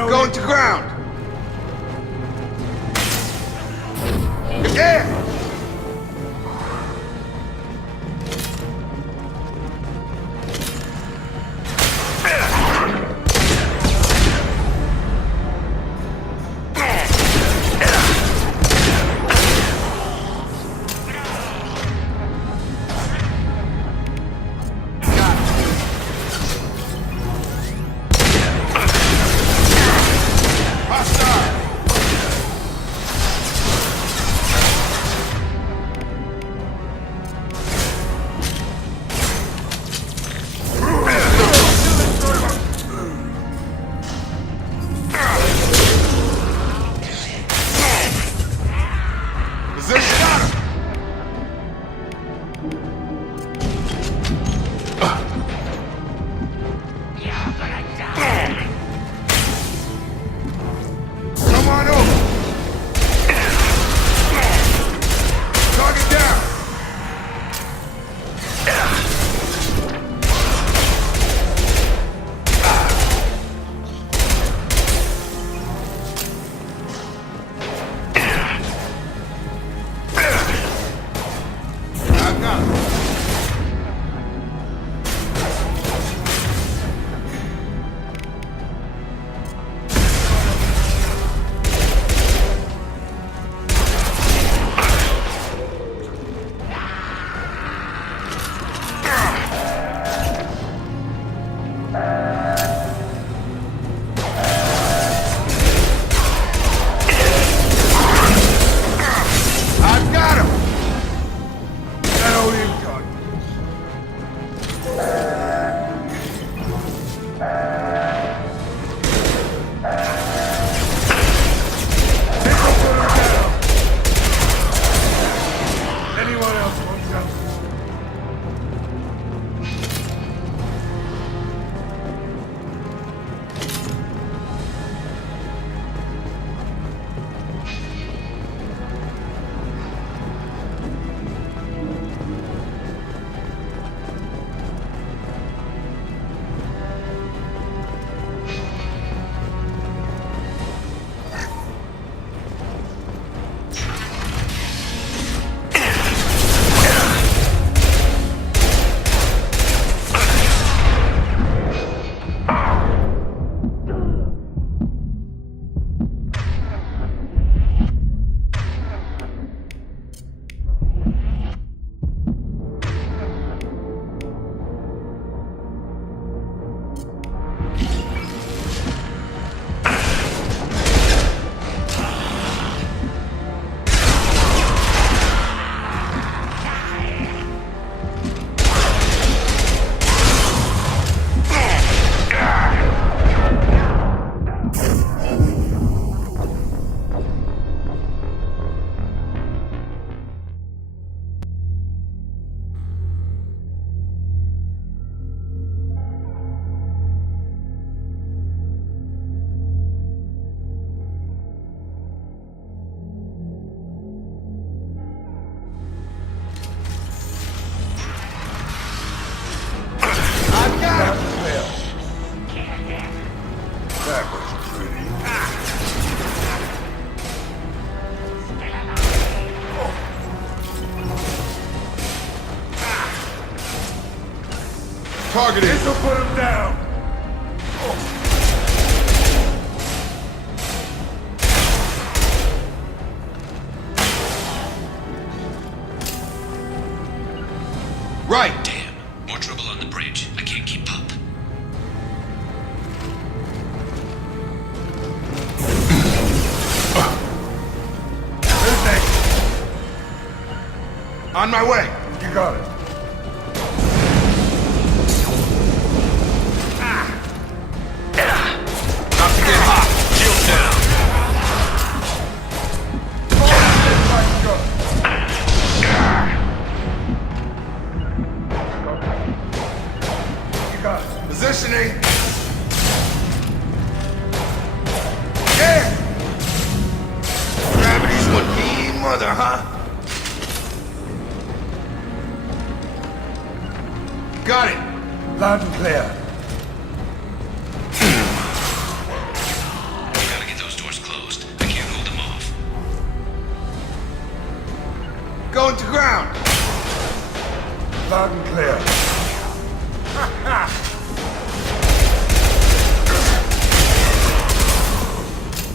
Going to ground! Yeah! Targeting! This'll put him down! Right! Damn. More trouble on the bridge. I can't keep up. Who's next? On my way! You got it. Not to get hot. Shield down. You got it. Positioning! Yeah! Gravity's one mean mother, huh? Got it! Loud and clear. We gotta get those doors closed. I can't hold them off. Going to ground! Loud and clear.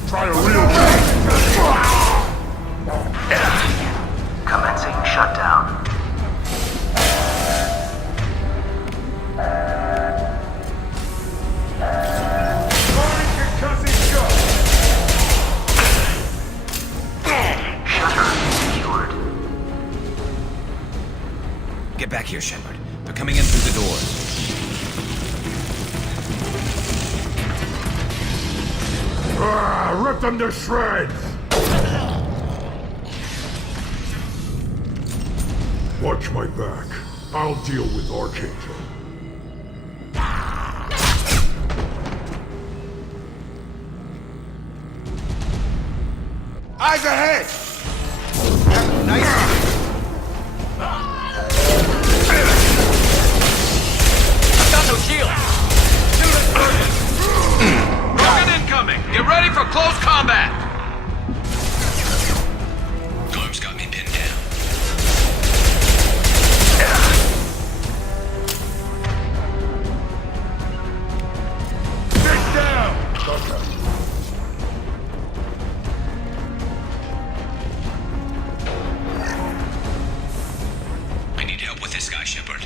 Try a real Commencing shutdown. Get back here, Shepard. They're coming in through the doors. Rip them to shreds! Watch my back. I'll deal with Archangel. Eyes ahead! Nice. I've got no shield. Rocket incoming. Get ready for close combat. Garm's got me pinned down. Get down! Doctor. I need help with this guy, Shepard.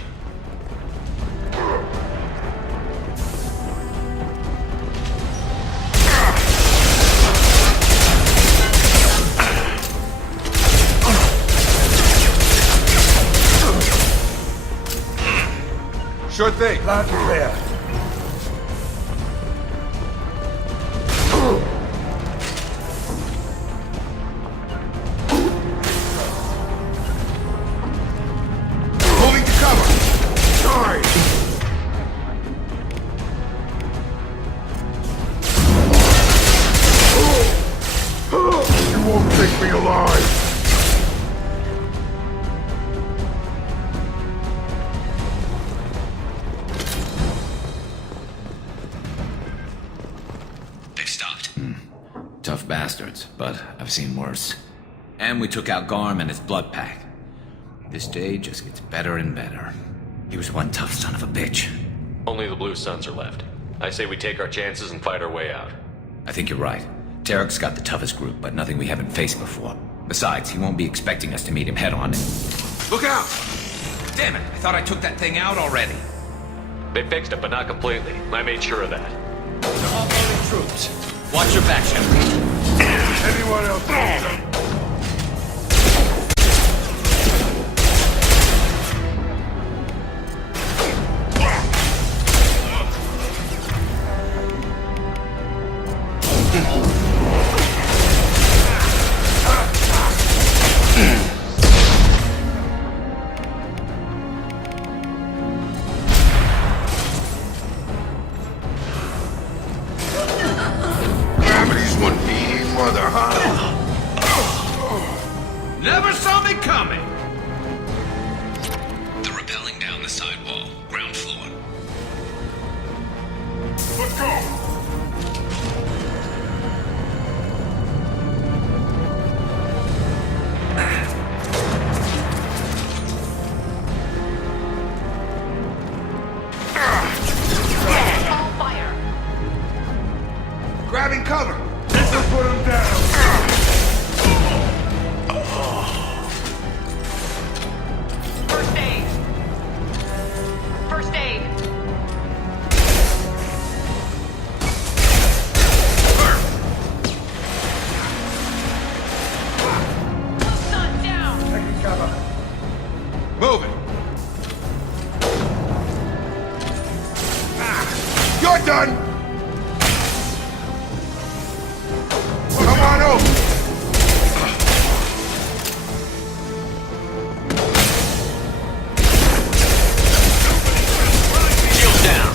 Sure thing. Loud and clear. Moving to cover. Sorry. You won't take me alive! They've stopped. Tough bastards, but I've seen worse. And we took out Garm and his blood pack. This day just gets better and better. He was one tough son of a bitch. Only the Blue Suns are left. I say we take our chances and fight our way out. I think you're right. Tarek's got the toughest group, but nothing we haven't faced before. Besides, he won't be expecting us to meet him head-on. Look out! Damn it, I thought I took that thing out already. They fixed it, but not completely. I made sure of that. Offloading troops. Watch your back, Shepard. Anyone else? Gravity's one mean mother, huh? Move it! You're done! Come on over! Shield down.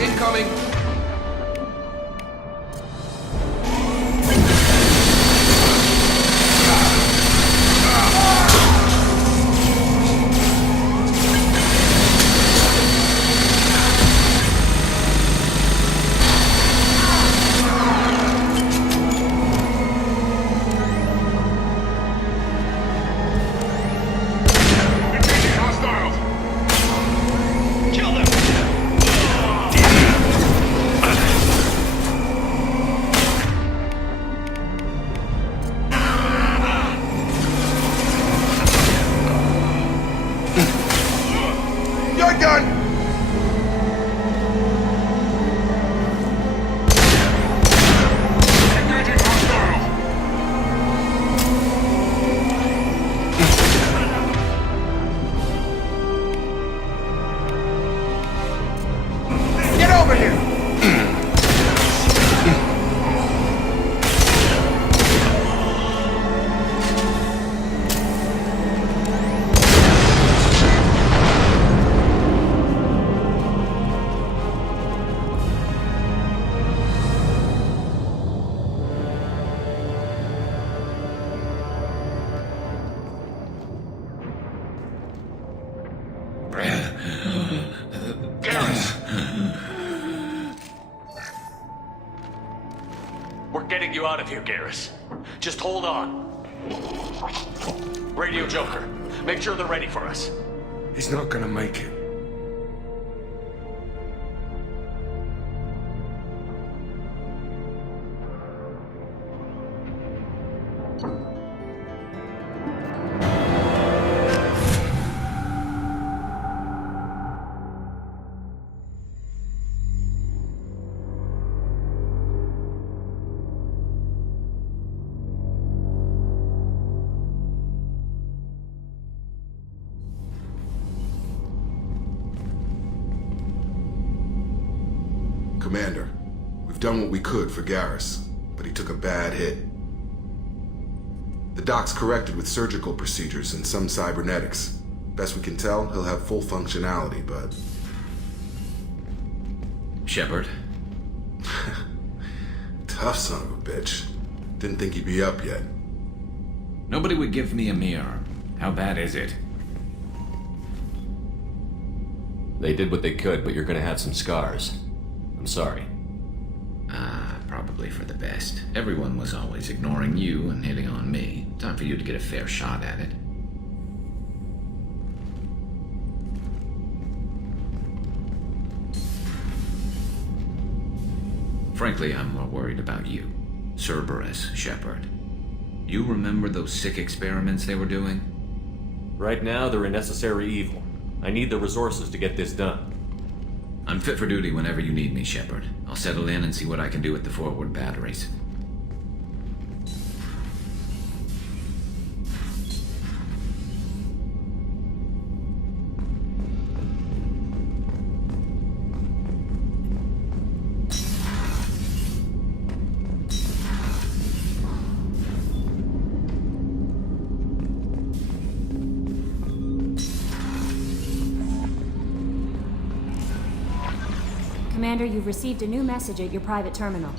Incoming! You're done! Get over here! We're getting you out of here, Garrus. Just hold on. Radio Joker, make sure they're ready for us. He's not gonna make it. Commander, we've done what we could for Garrus, but he took a bad hit. The doc's corrected with surgical procedures and some cybernetics. Best we can tell, he'll have full functionality, but... Shepard? Tough son of a bitch. Didn't think he'd be up yet. Nobody would give me a mirror. How bad is it? They did what they could, but you're gonna have some scars. I'm sorry. Probably for the best. Everyone was always ignoring you and hitting on me. Time for you to get a fair shot at it. Frankly, I'm more worried about you. Cerberus, Shepard. You remember those sick experiments they were doing? Right now, they're a necessary evil. I need the resources to get this done. I'm fit for duty whenever you need me, Shepard. I'll settle in and see what I can do with the forward batteries. Commander, you've received a new message at your private terminal.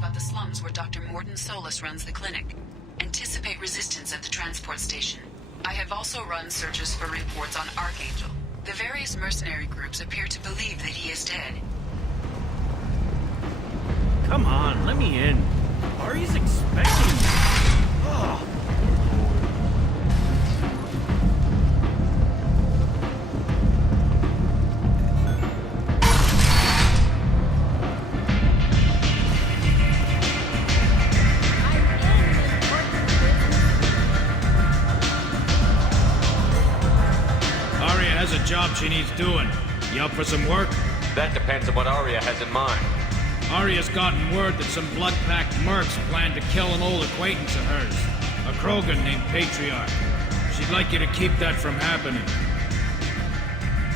about the slums where Dr. Morden Solus runs the clinic. Anticipate resistance at the transport station. I have also run searches for reports on Archangel. The various mercenary groups appear to believe that he is dead. Come on, let me in. Ari's expecting me. Ugh. Aria has a job she needs doing. You up for some work? That depends on what Aria has in mind. Aria's gotten word that some blood-packed mercs plan to kill an old acquaintance of hers, a Krogan named Patriarch. She'd like you to keep that from happening.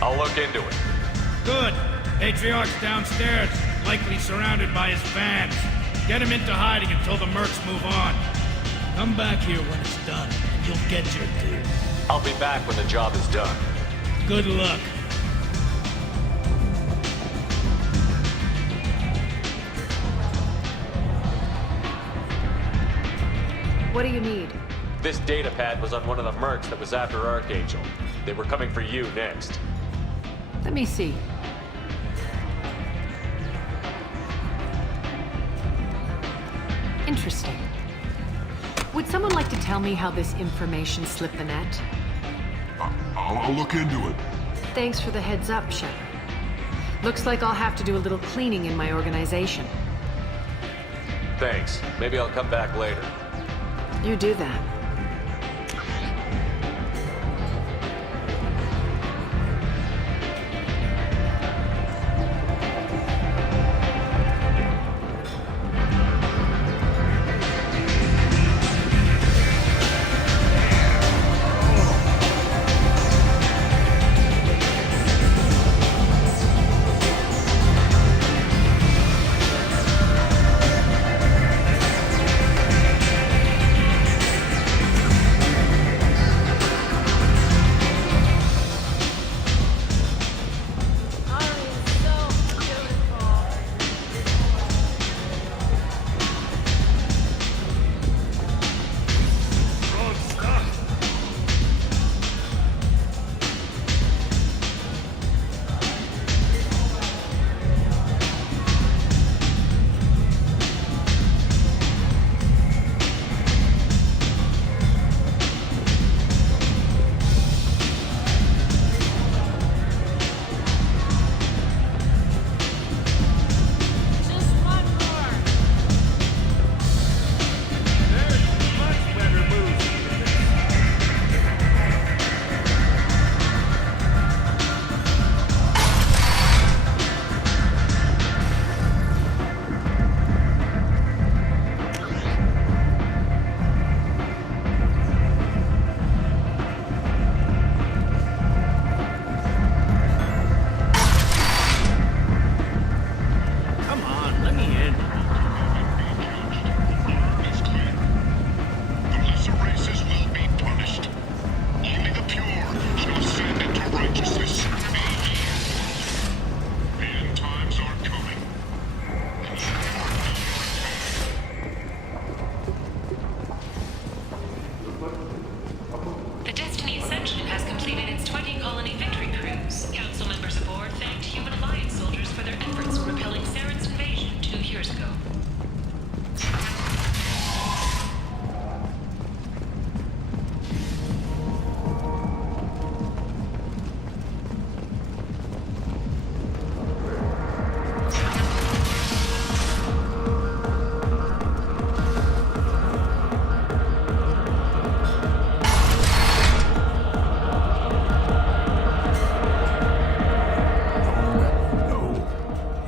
I'll look into it. Good. Patriarch's downstairs, likely surrounded by his fans. Get him into hiding until the mercs move on. Come back here when it's done, and you'll get your due. I'll be back when the job is done. Good luck. What do you need? This data pad was on one of the mercs that was after Archangel. They were coming for you next. Let me see. Interesting. Would someone like to tell me how this information slipped the net? I'll look into it. Thanks for the heads up, Shepard. Looks like I'll have to do a little cleaning in my organization. Thanks. Maybe I'll come back later. You do that.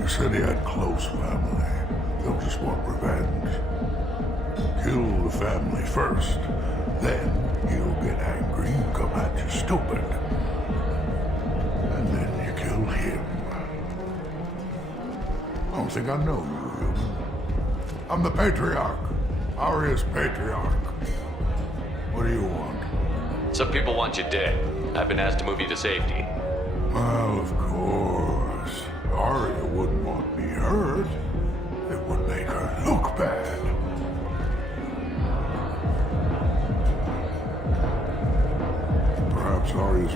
Said he had close family. They'll just want revenge. Kill the family first. Then he'll get angry and come at you stupid. And then you kill him. I don't think I know you, human. I'm the Patriarch. Aria's Patriarch. What do you want? Some people want you dead. I've been asked to move you to safety. Well, of course. Aria wouldn't want me hurt. It would make her look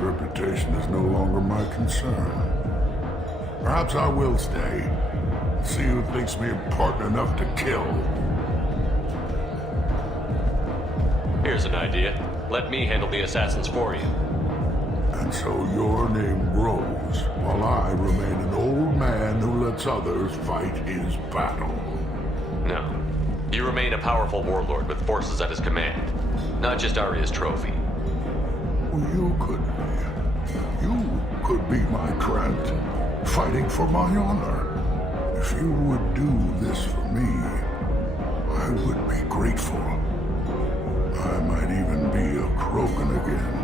reputation is no longer my concern. Perhaps I will stay. See who thinks me important enough to kill. Here's an idea. Let me handle the assassins for you. And so your name grows, while I remain an old man who lets others fight his battle. No. You remain a powerful warlord with forces at his command. Not just Arya's trophy. You could be. You could be my Trent, fighting for my honor. If you would do this for me, I would be grateful. I might even be a Krogan again.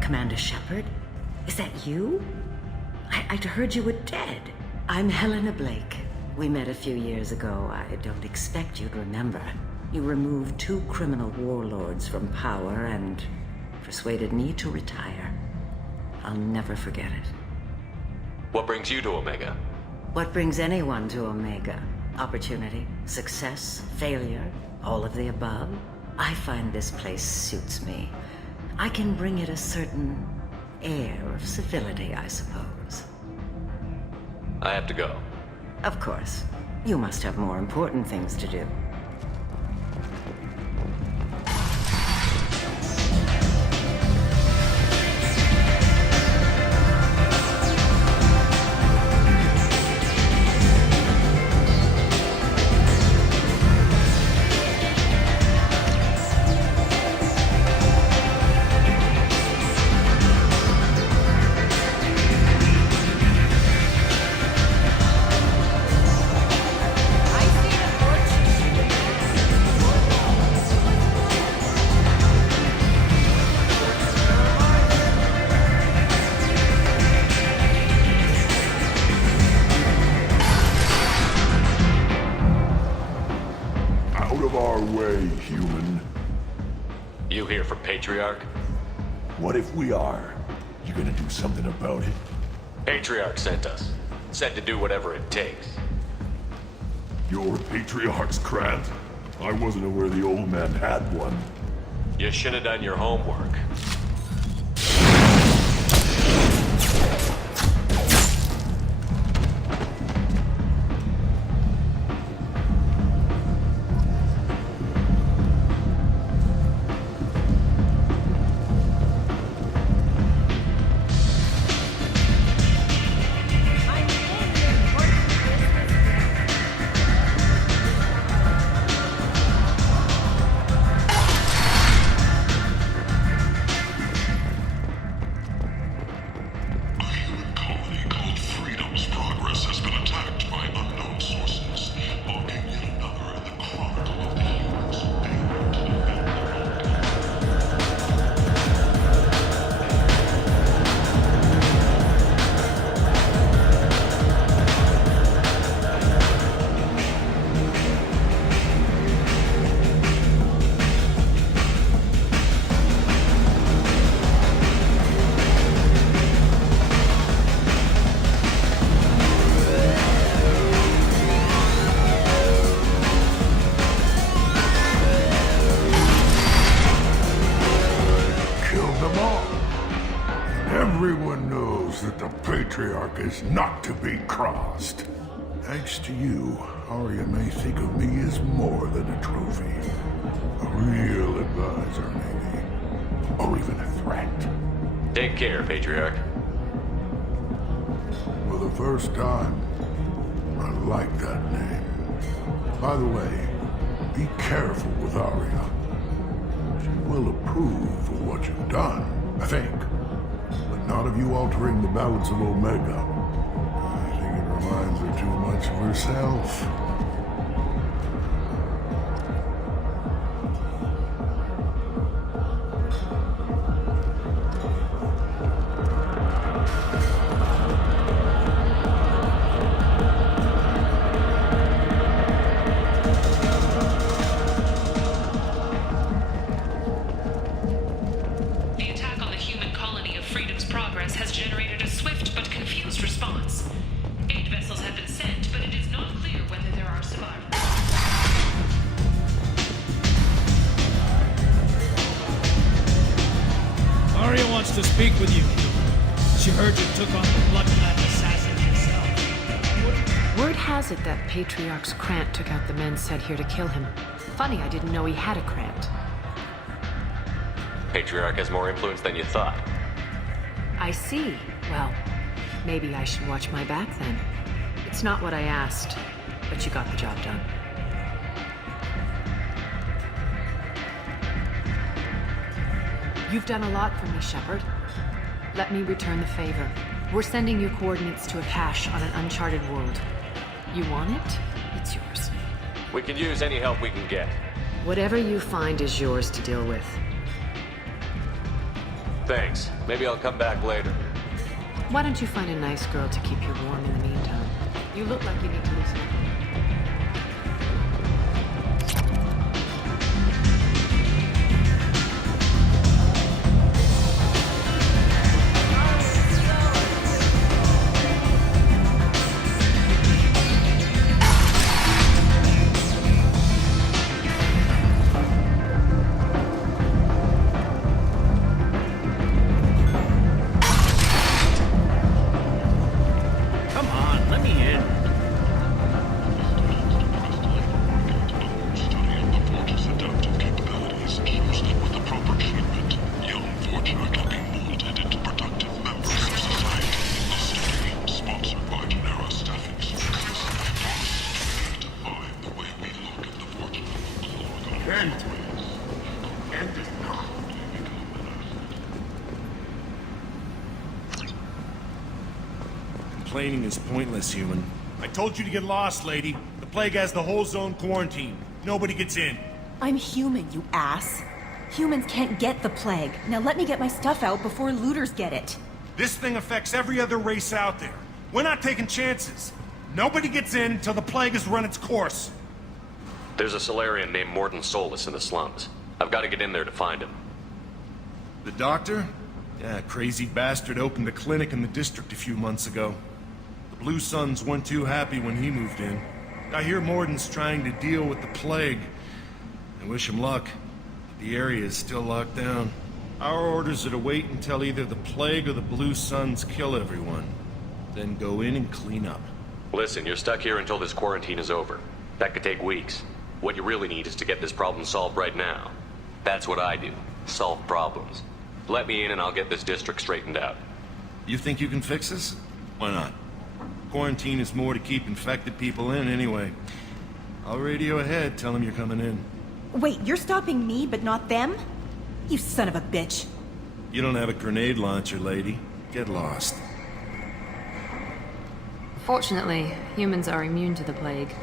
Commander Shepard? Is that you? I'd heard you were dead. I'm Helena Blake. We met a few years ago. I don't expect you'd remember. You removed 2 criminal warlords from power and persuaded me to retire. I'll never forget it. What brings you to Omega? What brings anyone to Omega? Opportunity, success, failure, all of the above. I find this place suits me. I can bring it a certain air of civility, I suppose. I have to go. Of course. You must have more important things to do. Patriarch? What if we are? You gonna do something about it? Patriarch sent us. Said to do whatever it takes. Your Patriarch's Krant? I wasn't aware the old man had one. You should have done your homework. proves that the Patriarch is not to be crossed. Thanks to you, Arya may think of me as more than a trophy. A real advisor, maybe. Or even a threat. Take care, Patriarch. For the first time, I like that name. By the way, be careful with Arya. She will approve of what you've done, I think. But not of you altering the balance of Omega. I think it reminds her too much of herself. The attack on the human colony of Freedom's Progress has generated a swift but confused response. 8 vessels have been sent, but it is not clear whether there are survivors. Arya wants to speak with you. She heard you took on the Bloodland assassins yourself. Word has it that Patriarch's Krant took out the men sent here to kill him. Funny, I didn't know he had a Krant. Patriarch has more influence than you thought. I see. Well, maybe I should watch my back then. It's not what I asked, but you got the job done. You've done a lot for me, Shepard. Let me return the favor. We're sending your coordinates to a cache on an uncharted world. You want it? It's yours. We can use any help we can get. Whatever you find is yours to deal with. Thanks. Maybe I'll come back later. Why don't you find a nice girl to keep you warm in the meantime? You look like you need to listen. Come on, let me in. Study of the Forge's adaptive capabilities shows that with the proper treatment, young Forge are being molded into productive members of society. A study sponsored by Genera Staffing Services to define the way we look at the Forge clog on End it now. Complaining is pointless, human. I told you to get lost, lady. The plague has the whole zone quarantined. Nobody gets in. I'm human, you ass. Humans can't get the plague. Now let me get my stuff out before looters get it. This thing affects every other race out there. We're not taking chances. Nobody gets in until the plague has run its course. There's a Solarian named Morden Solus in the slums. I've got to get in there to find him. The doctor? Yeah, crazy bastard opened a clinic in the district a few months ago. The Blue Suns weren't too happy when he moved in. I hear Morden's trying to deal with the plague. I wish him luck. The area is still locked down. Our orders are to wait until either the plague or the Blue Suns kill everyone. Then go in and clean up. Listen, you're stuck here until this quarantine is over. That could take weeks. What you really need is to get this problem solved right now. That's what I do. Solve problems. Let me in and I'll get this district straightened out. You think you can fix this? Why not? Quarantine is more to keep infected people in anyway. I'll radio ahead, tell them you're coming in. Wait, you're stopping me, but not them? You son of a bitch. You don't have a grenade launcher, lady. Get lost. Fortunately, humans are immune to the plague.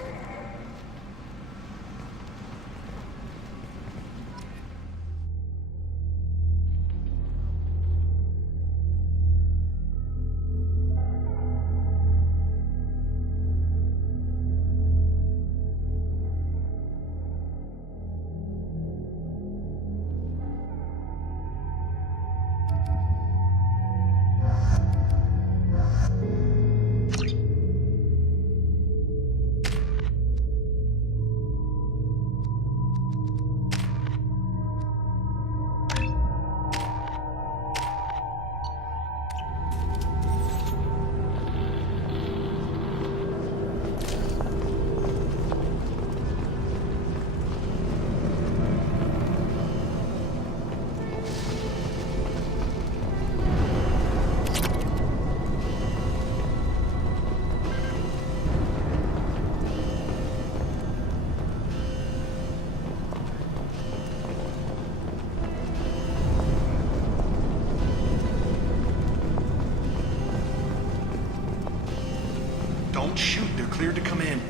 Don't shoot. They're cleared to come in.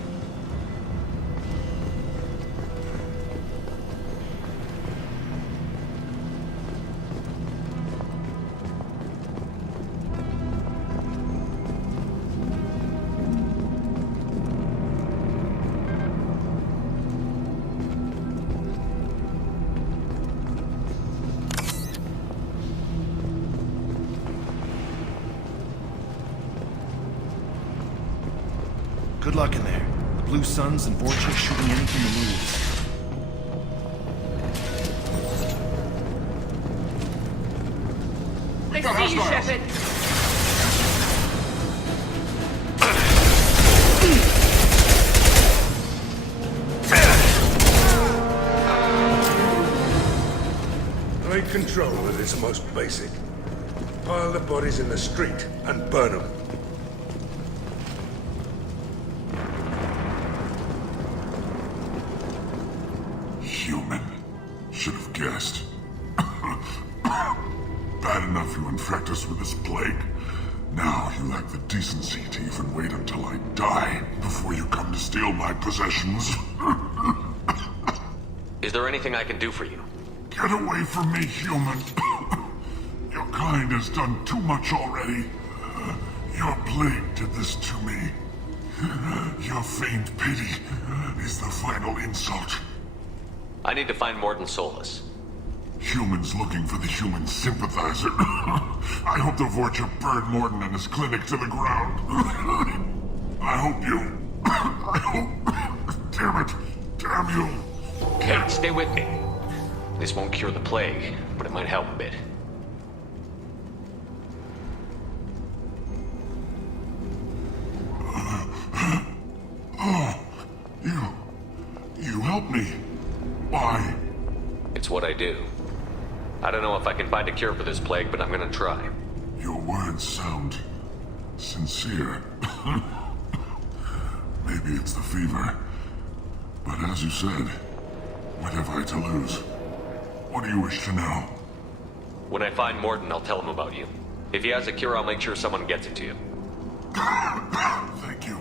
Good luck in there. The Blue Suns and Vorcha shooting anything that moves. I see you, Shepard. Take control of this most basic. Pile the bodies in the street and burn them. Human. Should have guessed. Bad enough you infect us with this plague. Now you lack the decency to even wait until I die before you come to steal my possessions. Is there anything I can do for you? Get away from me, human. Your kind has done too much already. Your plague did this to me. Your feigned pity is the final insult. I need to find Morton Solus. Humans looking for the human sympathizer. I hope the Vorcha burned Morton and his clinic to the ground. I hope you... I hope... Damn it. Damn you. Kate, stay with me. This won't cure the plague, but it might help a bit. Oh, you helped me. Why? It's what I do. I don't know if I can find a cure for this plague, but I'm gonna try. Your words sound sincere. Maybe it's the fever. But as you said, what have I to lose? What do you wish to know? When I find Morton, I'll tell him about you. If he has a cure, I'll make sure someone gets it to you. Thank you.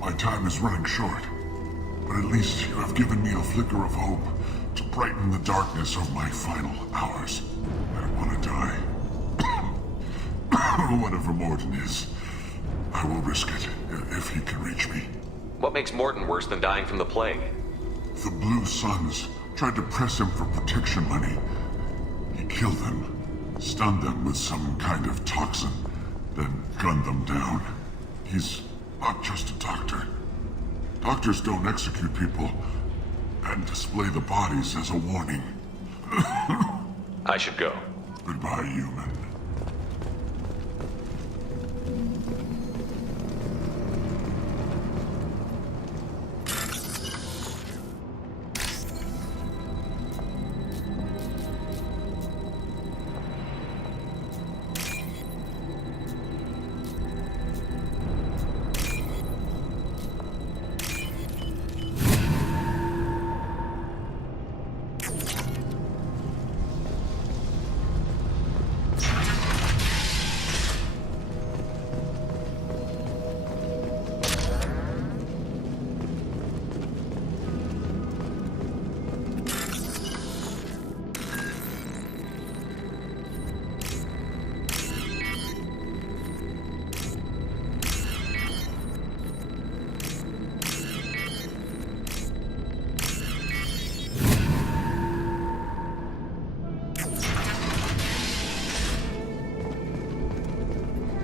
My time is running short, but at least you have given me a flicker of hope to brighten the darkness of my final hours. I don't want to die. Whatever Morton is, I will risk it if he can reach me. What makes Morton worse than dying from the plague? The Blue Suns tried to press him for protection money. He killed them, stunned them with some kind of toxin, then gunned them down. He's not just a doctor. Doctors don't execute people and display the bodies as a warning. I should go. Goodbye, human.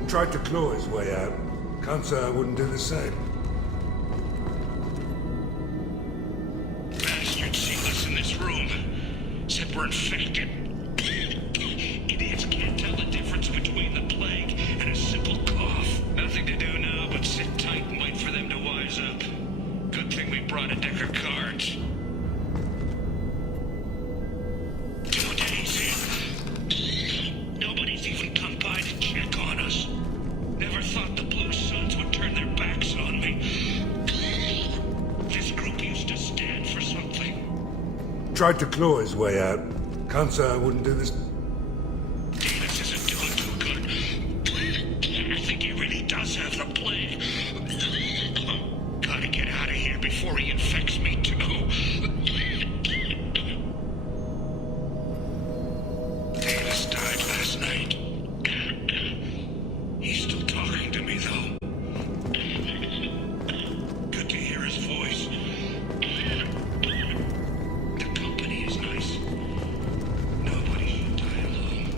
Tried to claw his way out. Can't say I wouldn't do the same. Bastards see us in this room. Said we're infected. Idiots can't tell the difference between the plague and a simple cough. Nothing to do now but sit tight and wait for them to wise up. Good thing we brought a deck of cards. 2 days in. Nobody's even come by to check on us. Never thought the Blue Suns would turn their backs on me. This group used to stand for something. Tried to claw his way out. Can't say I wouldn't do this. Davis isn't doing too good. I think he really died. does have the plague. Gotta get out of here before he infects me too. Davis died last night. He's still talking to me, though. Good to hear his voice. The company is nice. Nobody should die alone.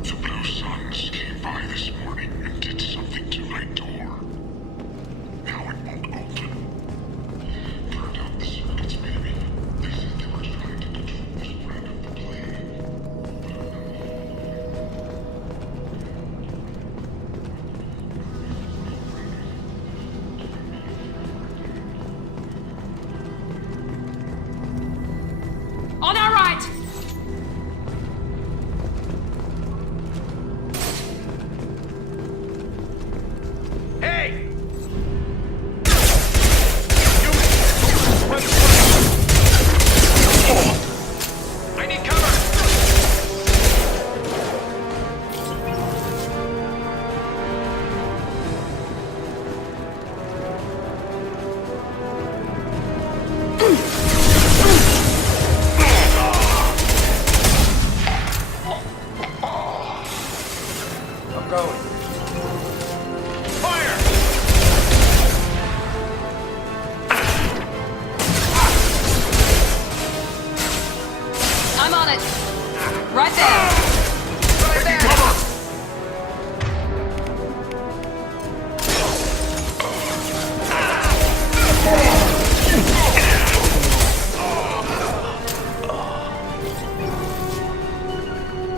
The Blue Suns came by this morning and did something to my door. Now it won't open. Burned out the circuits, maybe. They said they were trying to control the spread of the plague. On our right! Hey! I need cover! I'm going. Fire! I'm on it. Right there. Right there!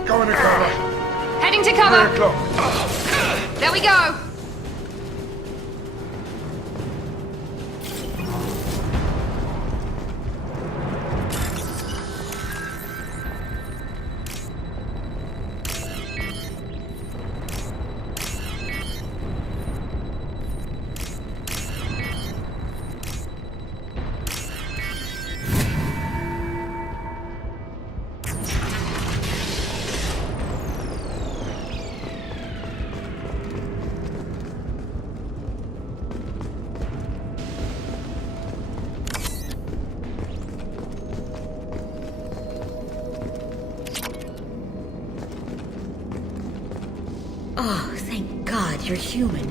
Going to cover. Heading to 3 cover. o'clock. There we go. Oh, thank God you're human.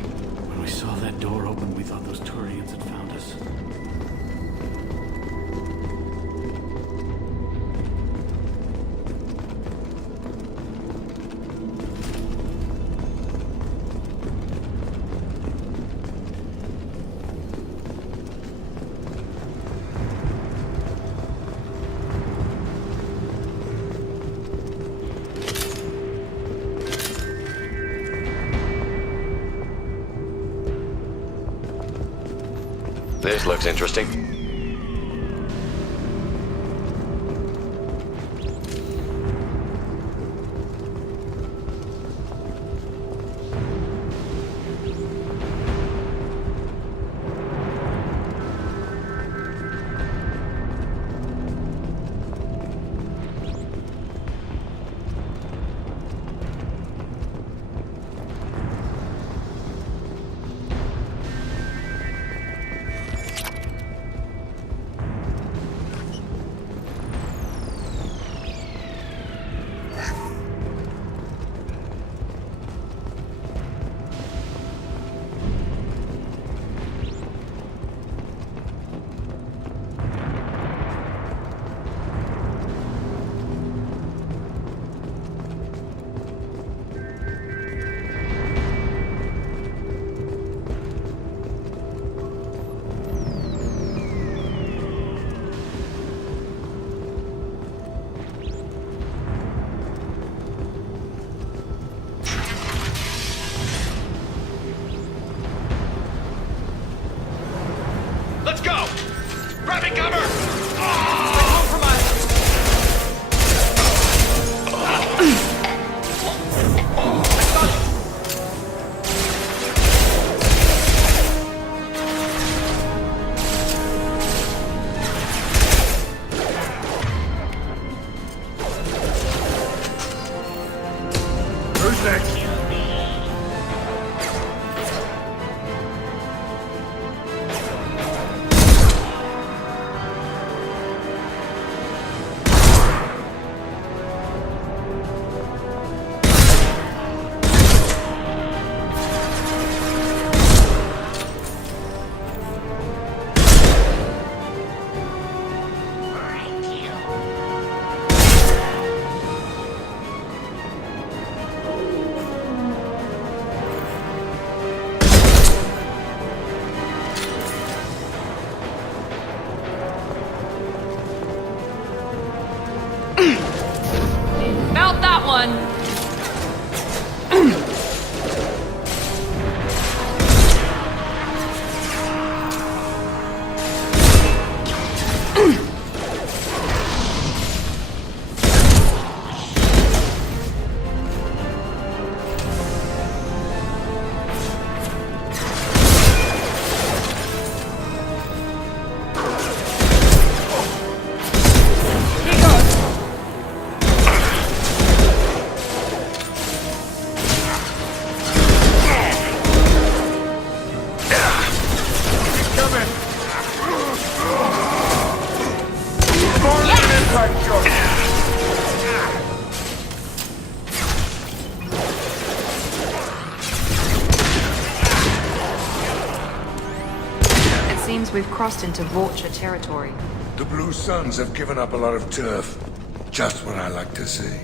When we saw that door open, we thought those Turians had found us. This looks interesting. on. We've crossed into Vulture territory. The Blue Suns have given up a lot of turf. Just what I like to see.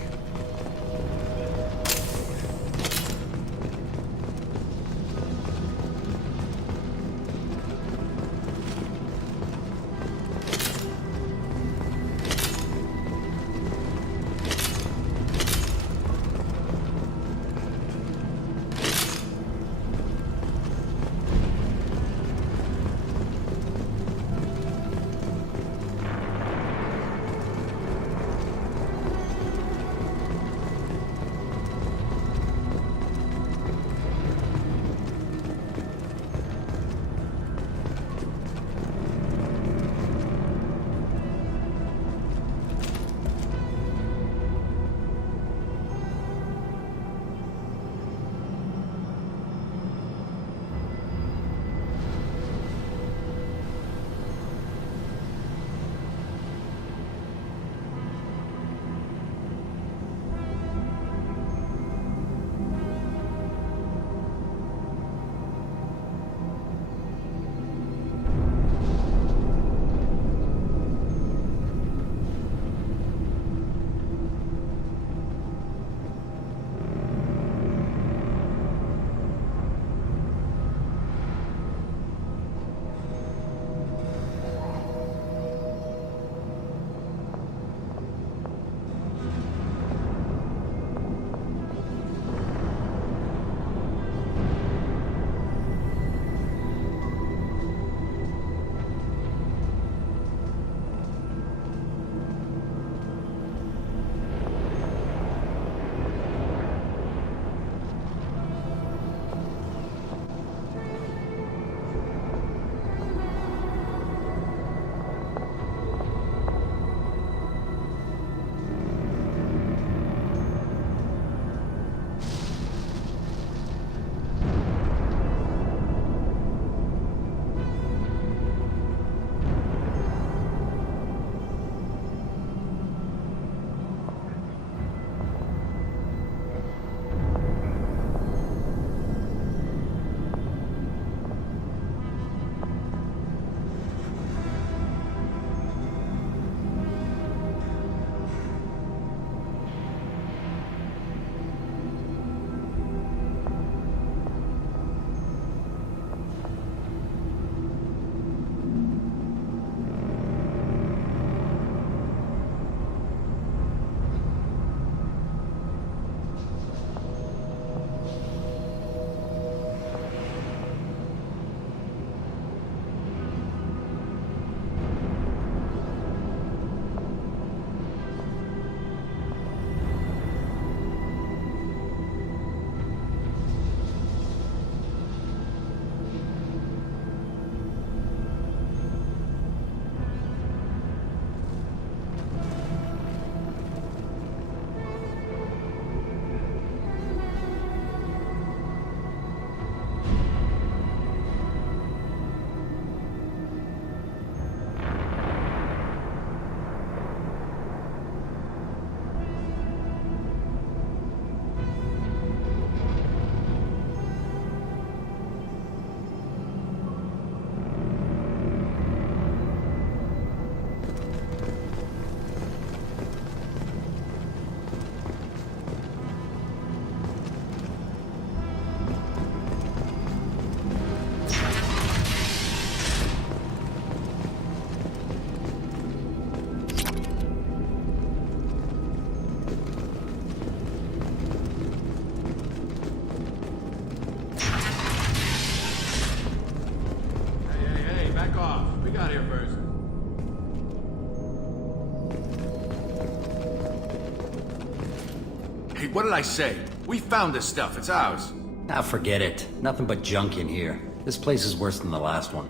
what did I say? We found this stuff, it's ours. Ah, forget it. Nothing but junk in here. This place is worse than the last one.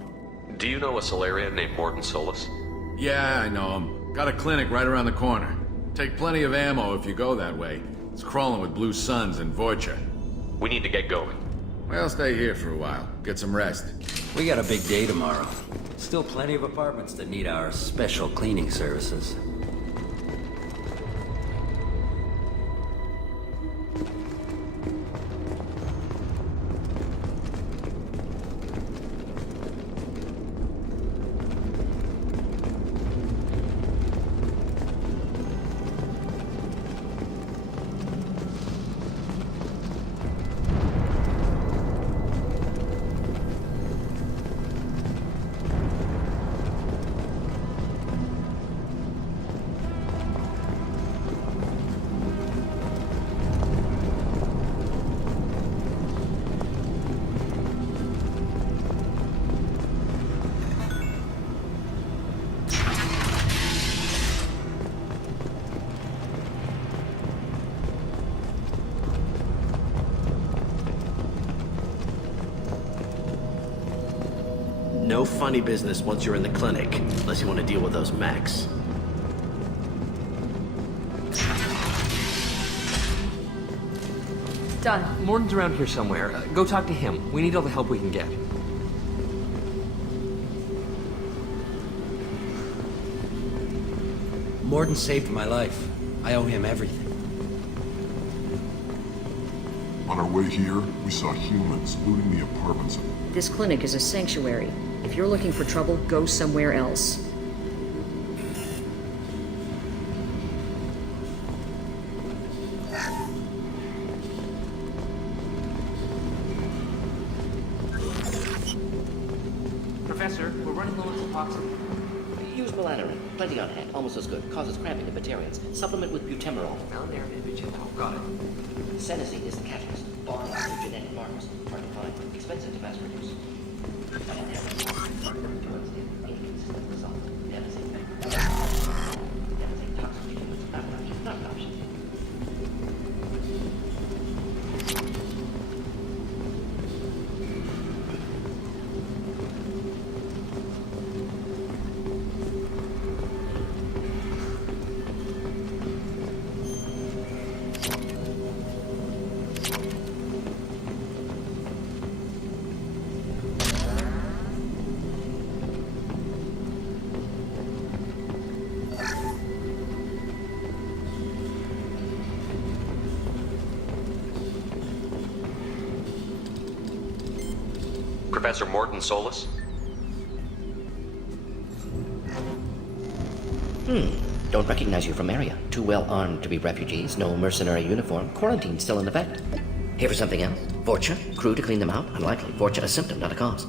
Do you know a Solarian named Morton Solus? Yeah, I know him. Got a clinic right around the corner. Take plenty of ammo if you go that way. It's crawling with Blue Suns and Vorcha. We need to get going. Well, stay here for a while. Get some rest. We got a big day tomorrow. Still plenty of apartments that need our special cleaning services. No funny business once you're in the clinic, unless you want to deal with those mechs. Done. Morton's around here somewhere. Go talk to him. We need all the help we can get. Morton saved my life. I owe him everything. On our way here, we saw humans looting the apartments. This clinic is a sanctuary. If you're looking for trouble, go somewhere else. Professor, we're running low on epoxy. Use melanorin. Plenty on hand. Almost as good. Causes cramping in Batarians. Supplement with butemerol. Malinarin imaging. Oh, got it. Senescine is the catalyst. Bar lots of genetic markers. Hard to find. Expensive to mass produce. Not an option. Professor Morton Solus? Don't recognize you from area. Too well armed to be refugees, no mercenary uniform, quarantine still in effect. Here for something else? Vorcha? Crew to clean them out? Unlikely. Vorcha a symptom, not a cause.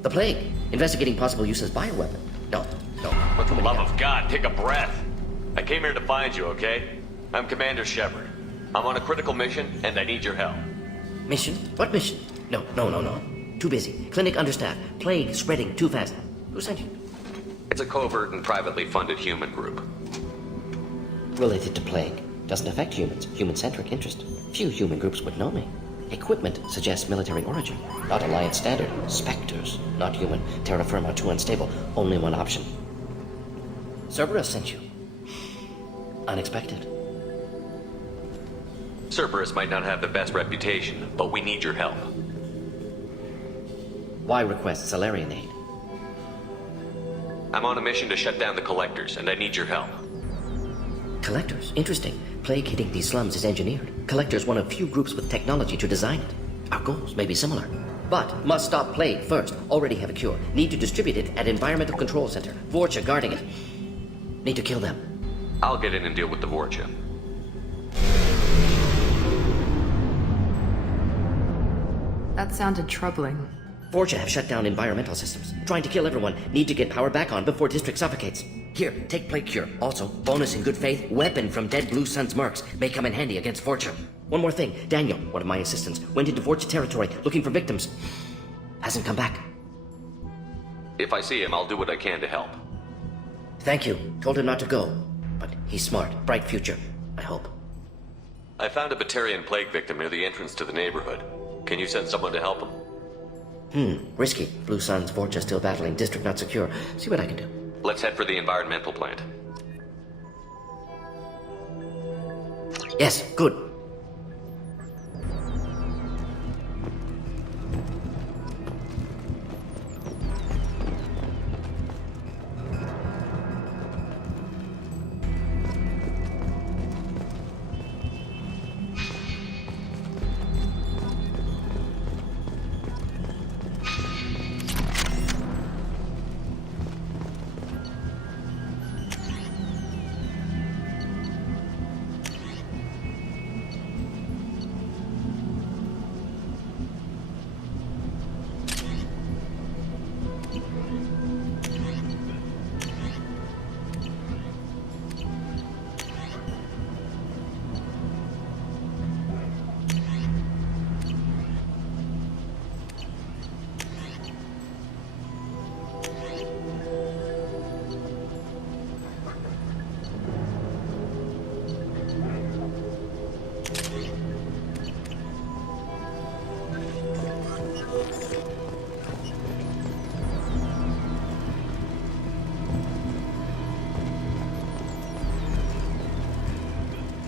The plague? Investigating possible use as bioweapon? No. For the love of God, take a breath. I came here to find you, okay? I'm Commander Shepard. I'm on a critical mission, and I need your help. Mission? What mission? No. Too busy. Clinic understaffed. Plague spreading too fast. Who sent you? It's a covert and privately funded human group. Related to plague. Doesn't affect humans. Human-centric interest. Few human groups would know me. Equipment suggests military origin. Not Alliance standard. Spectres. Not human. Terra firma too unstable. Only one option. Cerberus sent you. Unexpected. Cerberus might not have the best reputation, but we need your help. Why request Solarian aid? I'm on a mission to shut down the Collectors, and I need your help. Collectors? Interesting. Plague hitting these slums is engineered. Collectors one of few groups with technology to design it. Our goals may be similar. But must stop plague first. Already have a cure. Need to distribute it at Environmental Control Center. Vorcha guarding it. Need to kill them. I'll get in and deal with the Vorcha. That sounded troubling. Vorcha have shut down environmental systems. Trying to kill everyone. Need to get power back on before district suffocates. Here, take plague cure. Also, bonus in good faith, weapon from dead Blue Sun's mercs. May come in handy against Vorcha. One more thing. Daniel, one of my assistants, went into Vorcha territory looking for victims. Hasn't come back. If I see him, I'll do what I can to help. Thank you. Told him not to go. But he's smart. Bright future. I hope. I found a Batarian plague victim near the entrance to the neighborhood. Can you send someone to help him? Risky. Blue Suns, Vorcha still battling, district not secure. See what I can do. Let's head for the environmental plant. Yes, good.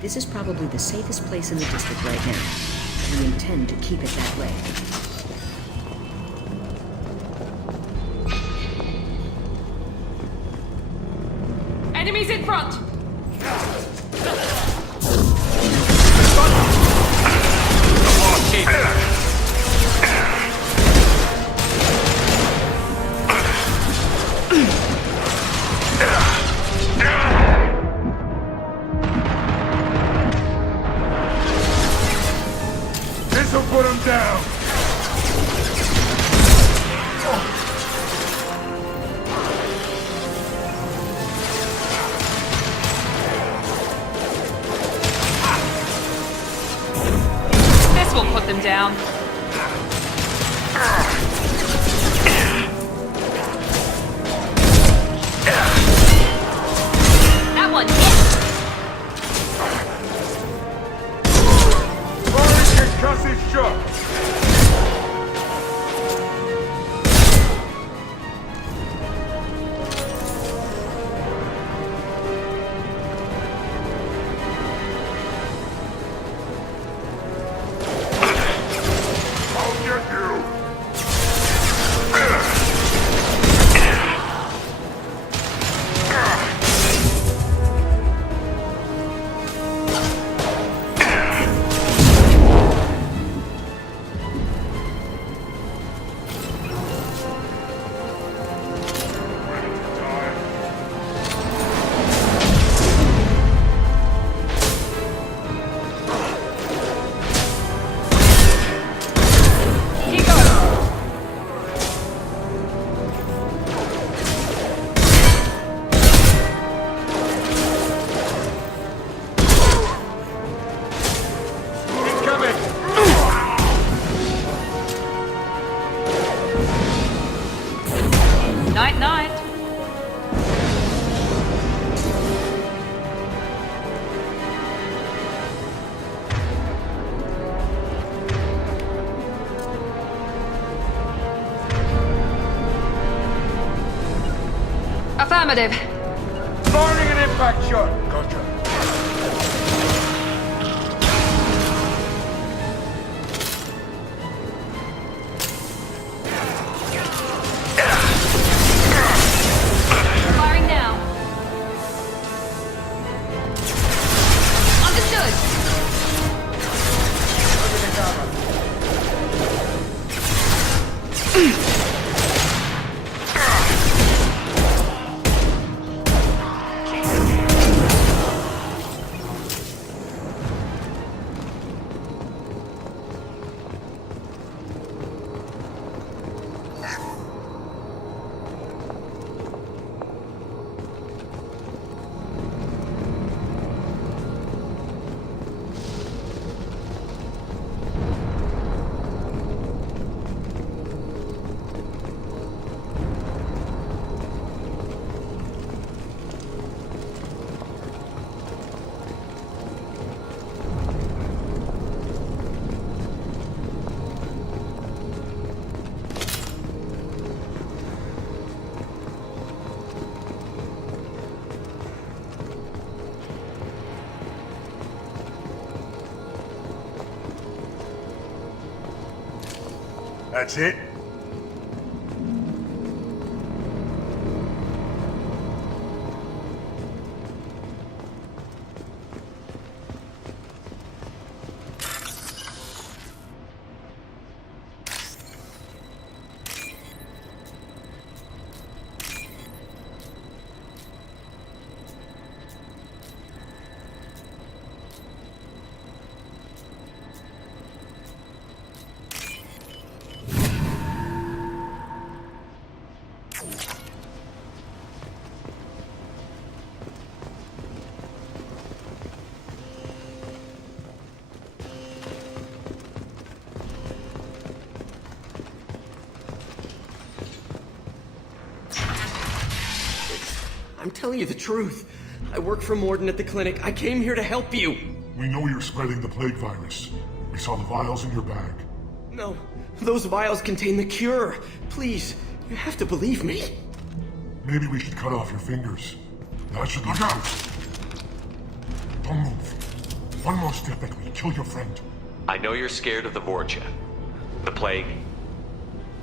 This is probably the safest place in the district right now. We intend to keep it that way. Enemies in front! This'll put him down! This will put them down. That one hit! Concussive shock! I'll get you! Night, night. Affirmative. Firing an impact shot! Gotcha. Firing now. Understood. That's it? I'm telling you the truth. I work for Morden at the clinic. I came here to help you. We know you're spreading the plague virus. We saw the vials in your bag. No, those vials contain the cure. Please, you have to believe me. Maybe we should cut off your fingers. That should be enough. Don't move. One more step and we'll kill your friend. I know you're scared of the Vorcha, the plague,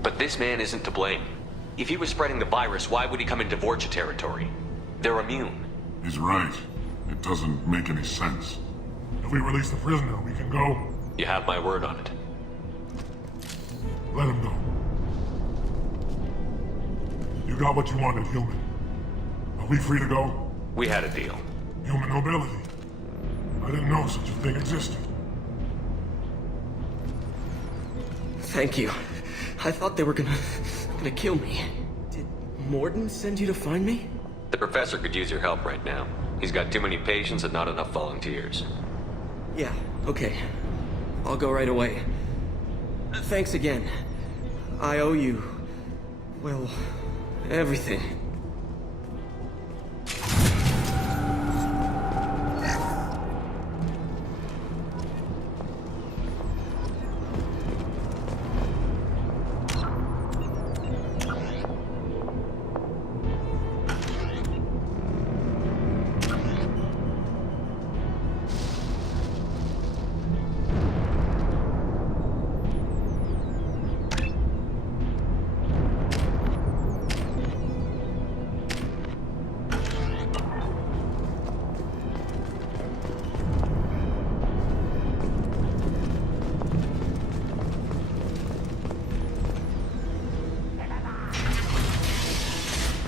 but this man isn't to blame. If he was spreading the virus, why would he come into Vorcha territory? They're immune. He's right. It doesn't make any sense. If we release the prisoner, we can go. You have my word on it. Let him go. You got what you wanted, human. Are we free to go? We had a deal. Human nobility. I didn't know such a thing existed. Thank you. I thought they were gonna kill me. Did Morden send you to find me? The professor could use your help right now. He's got too many patients and not enough volunteers. Yeah, okay. I'll go right away. Thanks again. I owe you, well, everything.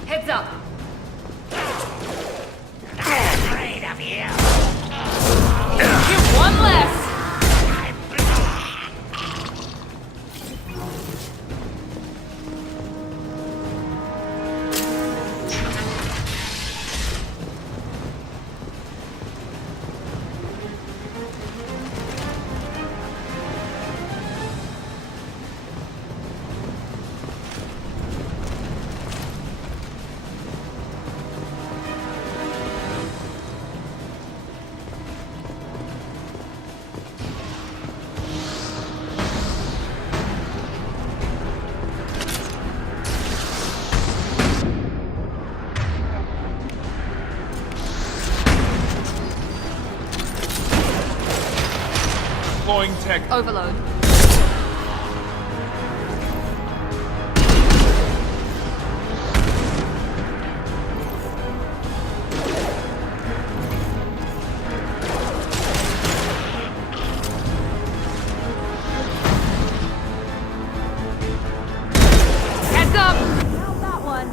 Heads up! Afraid of you. You're one less! Deploying tech. Overload. Heads up! How's that one?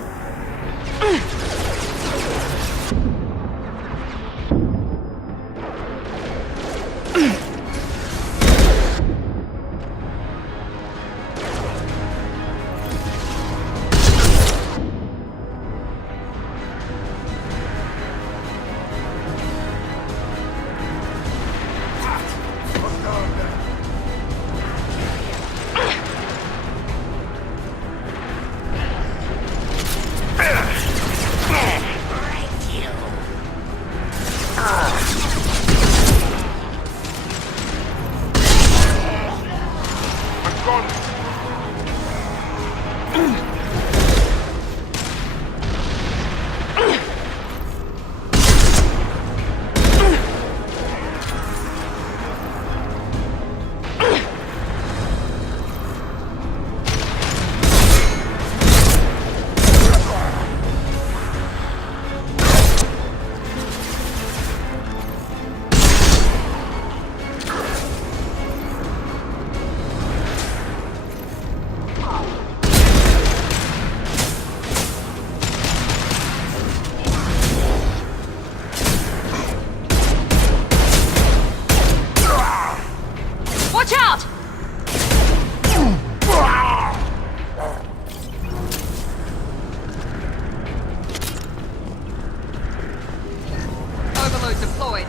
deployed.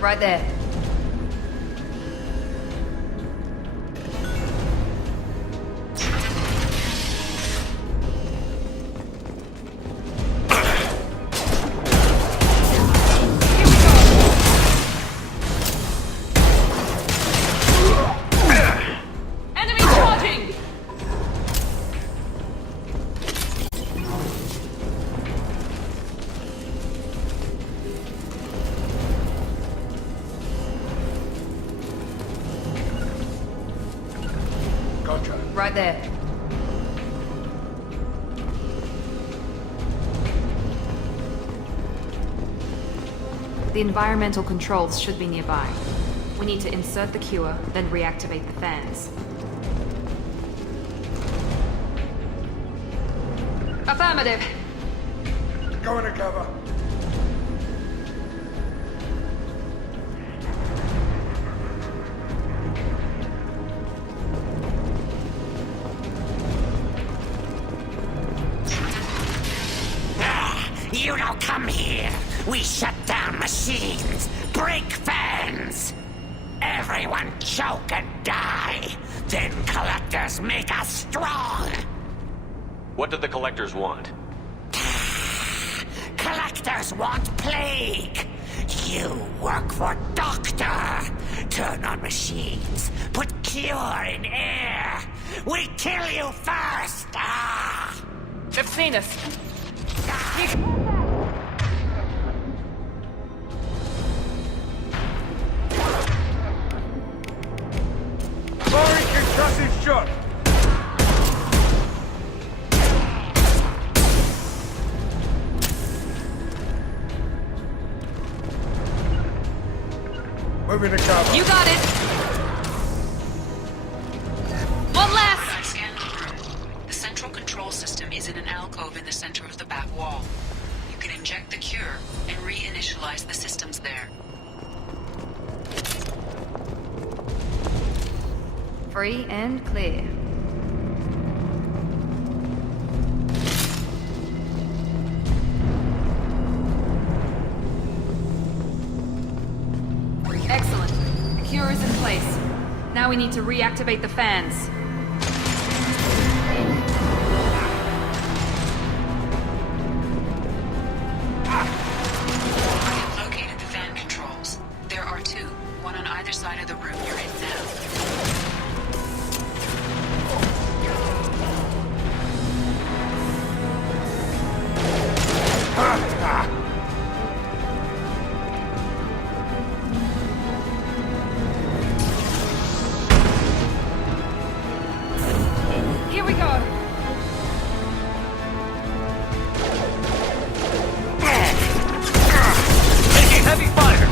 Right there. Enemy charging! Gotcha. Right there. The environmental controls should be nearby. We need to insert the cure, then reactivate the fans. Affirmative. Go into cover. You don't come here. We shut down machines, break fans. Everyone choke and die. Then collectors make us strong. What do the collectors want? Collectors want plague. You work for Doctor. Turn on machines. Put cure in air. We kill you first. They've seen us. Firing concussive shot. Moving to cover. You got it. One last. I scanned the room. The central control system is in an alcove in the center of the back wall. You can inject the cure and reinitialize the systems there. Free and clear. Excellent. The cure is in place. Now we need to reactivate the fans. I have located the fan controls. There are two, one on either side of the room you're in now. Here we go. Taking heavy fire!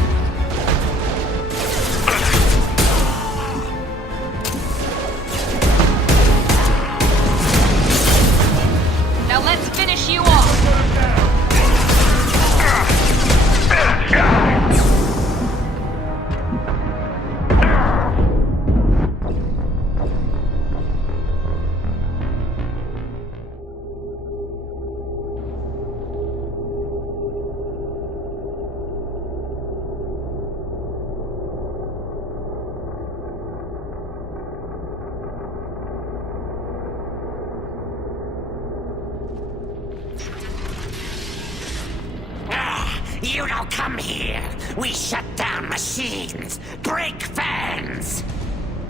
Now let's finish you off. You don't come here. We shut down machines, break fans.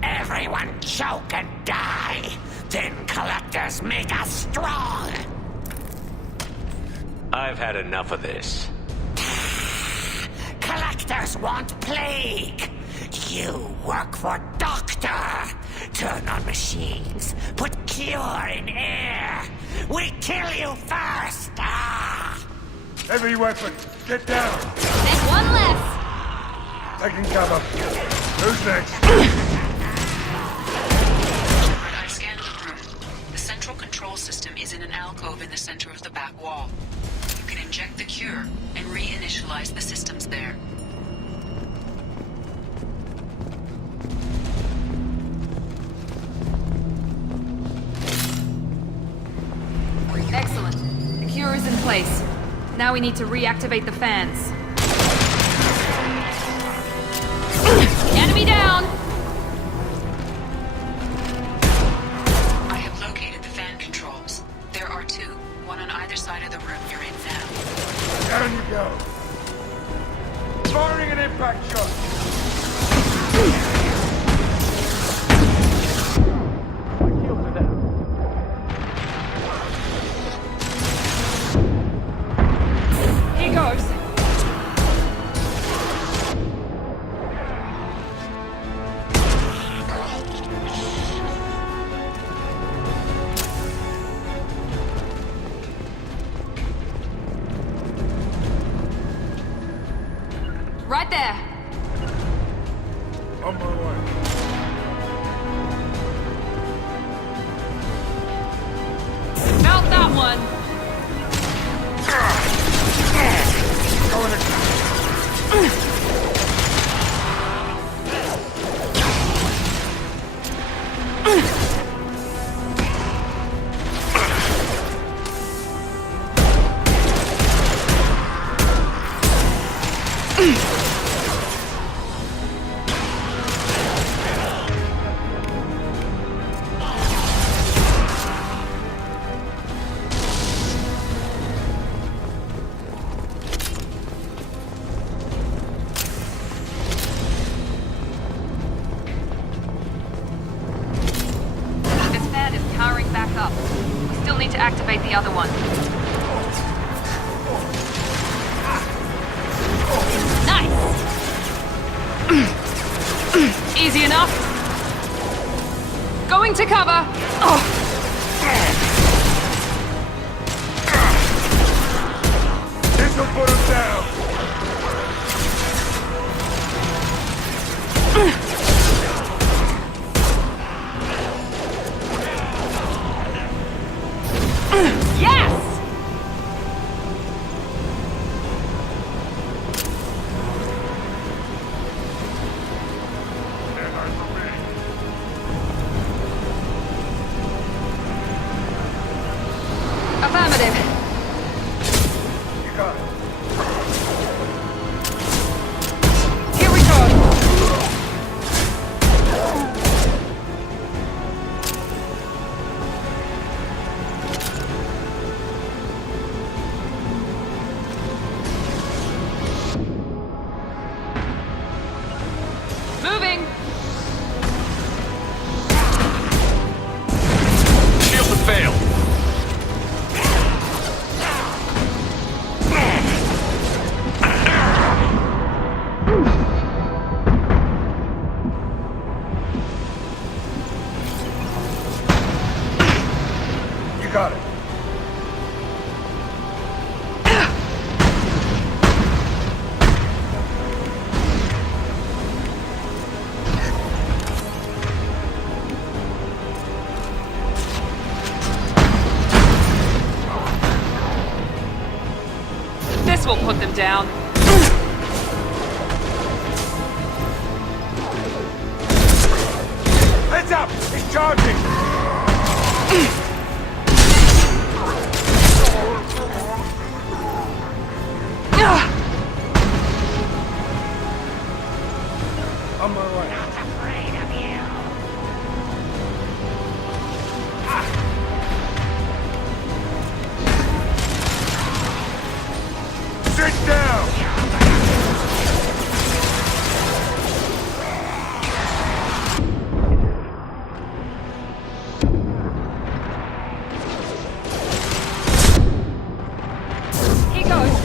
Everyone choke and die. Then collectors make us strong. I've had enough of this. Collectors want plague. You work for Doctor. Turn on machines. Put cure in air. We kill you first. Heavy weapon. Get down. And one less. Taking cover. Who's next? control system is in an alcove in the center of the back wall. You can inject the cure and reinitialize the systems there. Excellent. The cure is in place. Now we need to reactivate the fans. Enemy down! I have located the fan controls. There are two, one on either side of the room you're in now. Down you go. Firing an impact shot. Here goes. Right there. On my way. Felt that one. This fan is powering back up. We still need to activate the other one. Nice! Easy enough. Going to cover. Oh. This'll put him down. Yes! Affirmative. You got it. Here we go. Moving. Shields have failed. You got it. This will put them down. Heads up! He's charging! On my way. Not afraid of you. Sit down! Here goes.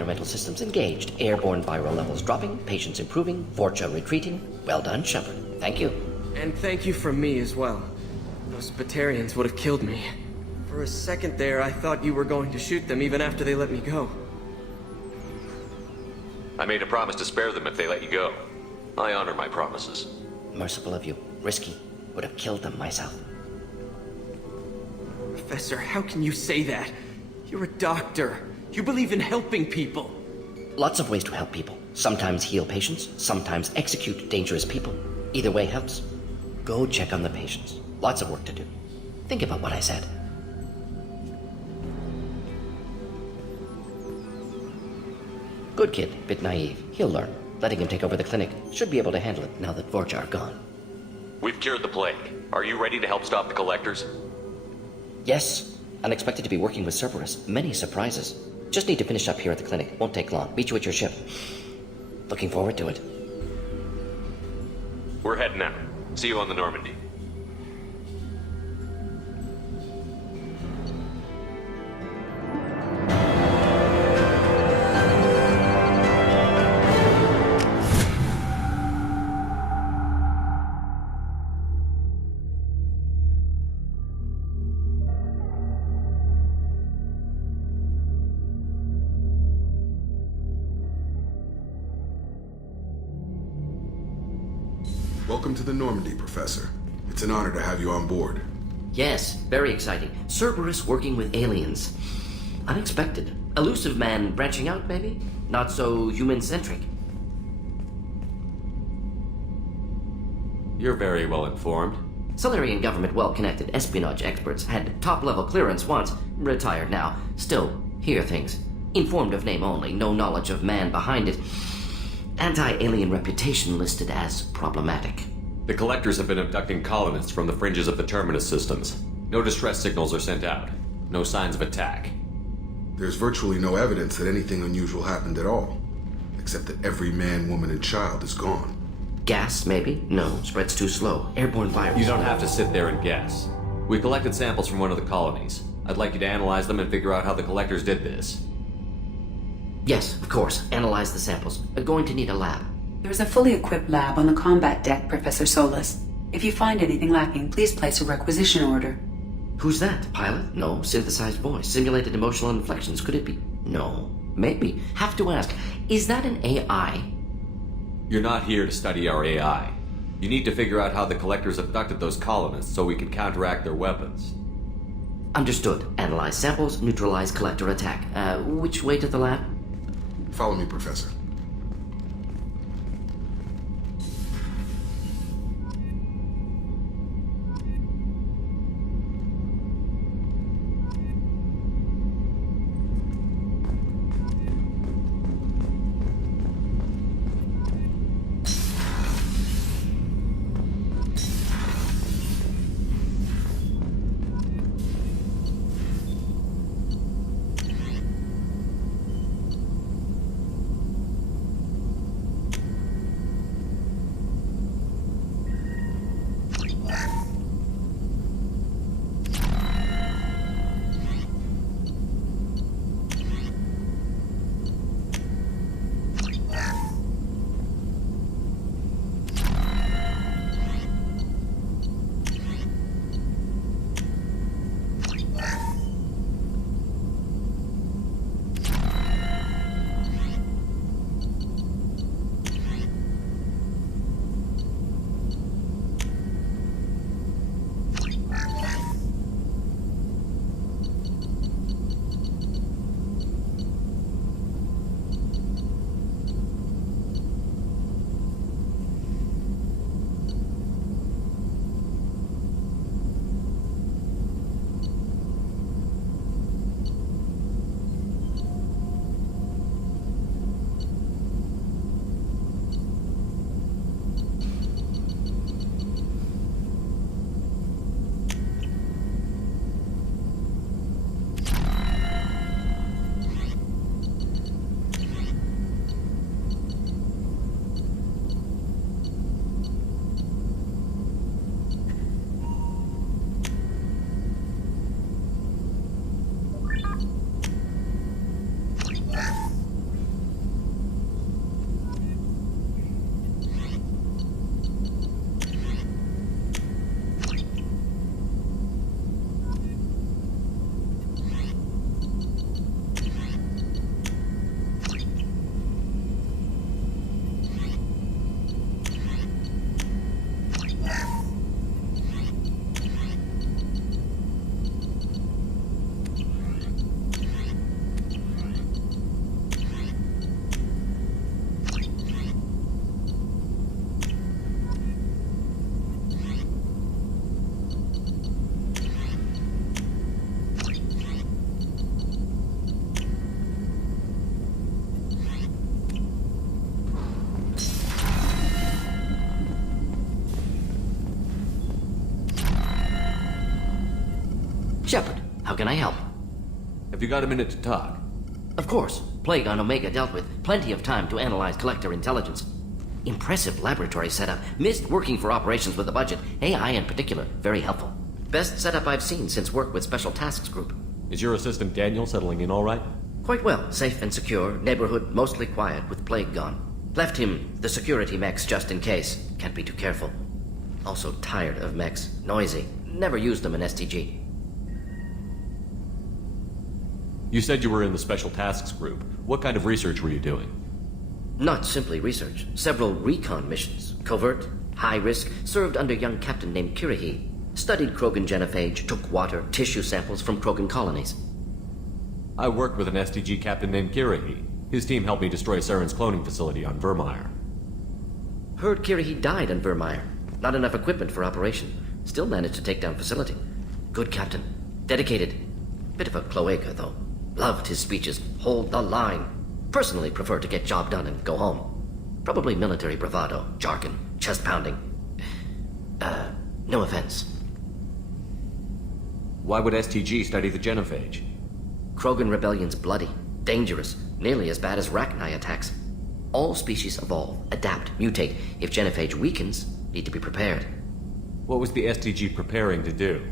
environmental systems engaged. Airborne viral levels dropping, patients improving, Vorcha retreating. Well done, Shepard. Thank you. And thank you from me as well. Those Batarians would have killed me. For a second there, I thought you were going to shoot them even after they let me go. I made a promise to spare them if they let you go. I honor my promises. Merciful of you. Risky. Would have killed them myself. Professor, how can you say that? You're a doctor. You believe in helping people. Lots of ways to help people. Sometimes heal patients, sometimes execute dangerous people. Either way helps. Go check on the patients. Lots of work to do. Think about what I said. Good kid, bit naive. He'll learn. Letting him take over the clinic. Should be able to handle it now that Vorcha are gone. We've cured the plague. Are you ready to help stop the Collectors? Yes. Unexpected to be working with Cerberus. Many surprises. Just need to finish up here at the clinic. Won't take long. Meet you at your ship. Looking forward to it. We're heading out. See you on the Normandy. Welcome to the Normandy, Professor. It's an honor to have you on board. Yes, very exciting. Cerberus working with aliens. Unexpected. Elusive man branching out, maybe? Not so human-centric. You're very well informed. Solarian government well-connected espionage experts had top-level clearance once. Retired now. Still, hear things. Informed of name only, no knowledge of man behind it. Anti-alien reputation listed as problematic. The Collectors have been abducting colonists from the fringes of the Terminus systems. No distress signals are sent out. No signs of attack. There's virtually no evidence that anything unusual happened at all. Except that every man, woman, and child is gone. Gas, maybe? No, spreads too slow. Airborne virus. You don't have to sit there and guess. We collected samples from one of the colonies. I'd like you to analyze them and figure out how the Collectors did this. Yes, of course. Analyze the samples. We're going to need a lab. There's a fully equipped lab on the combat deck, Professor Solis. If you find anything lacking, please place a requisition order. Who's that? Pilot? No. Synthesized voice. Simulated emotional inflections. Could it be? No. Maybe. Have to ask. Is that an AI? You're not here to study our AI. You need to figure out how the Collectors abducted those colonists so we can counteract their weapons. Understood. Analyze samples, neutralize Collector attack. Which way to the lab? Follow me, Professor. Shepard, how can I help? Have you got a minute to talk? Of course. Plague on Omega dealt with. Plenty of time to analyze Collector intelligence. Impressive laboratory setup. Missed working for operations with a budget. AI in particular, very helpful. Best setup I've seen since work with Special Tasks Group. Is your assistant Daniel settling in all right? Quite well. Safe and secure. Neighborhood mostly quiet with Plague gone. Left him the security mechs just in case. Can't be too careful. Also tired of mechs. Noisy. Never used them in STG. You said you were in the Special Tasks Group. What kind of research were you doing? Not simply research. Several recon missions. Covert, high risk, served under a young captain named Kirahi. Studied Krogan genophage, took water, tissue samples from Krogan colonies. I worked with an STG captain named Kirahi. His team helped me destroy Saren's cloning facility on Vermeer. Heard Kirahi died on Vermeer. Not enough equipment for operation. Still managed to take down facility. Good captain. Dedicated. Bit of a cloaca, though. Loved his speeches. Hold the line. Personally prefer to get job done and go home. Probably military bravado, jargon, chest pounding. No offense. Why would STG study the genophage? Krogan rebellion's bloody, dangerous, nearly as bad as Rachni attacks. All species evolve, adapt, mutate. If genophage weakens, need to be prepared. What was the STG preparing to do?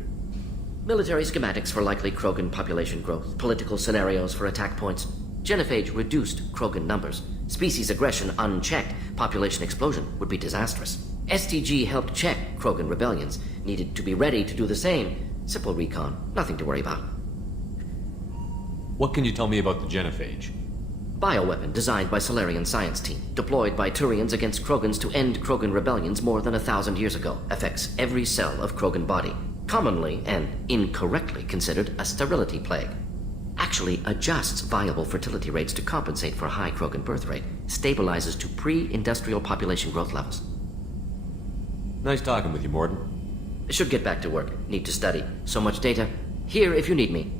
Military schematics for likely Krogan population growth, political scenarios for attack points. Genophage reduced Krogan numbers. Species aggression unchecked, population explosion would be disastrous. STG helped check Krogan rebellions, needed to be ready to do the same. Simple recon, nothing to worry about. What can you tell me about the genophage? Bioweapon designed by Solarian science team, deployed by Turians against Krogans to end Krogan rebellions more than 1,000 years ago. Affects every cell of Krogan body. Commonly and incorrectly considered a sterility plague. Actually adjusts viable fertility rates to compensate for high Krogan birth rate. Stabilizes to pre-industrial population growth levels. Nice talking with you, Mordin. Should get back to work. Need to study. So much data. Here if you need me.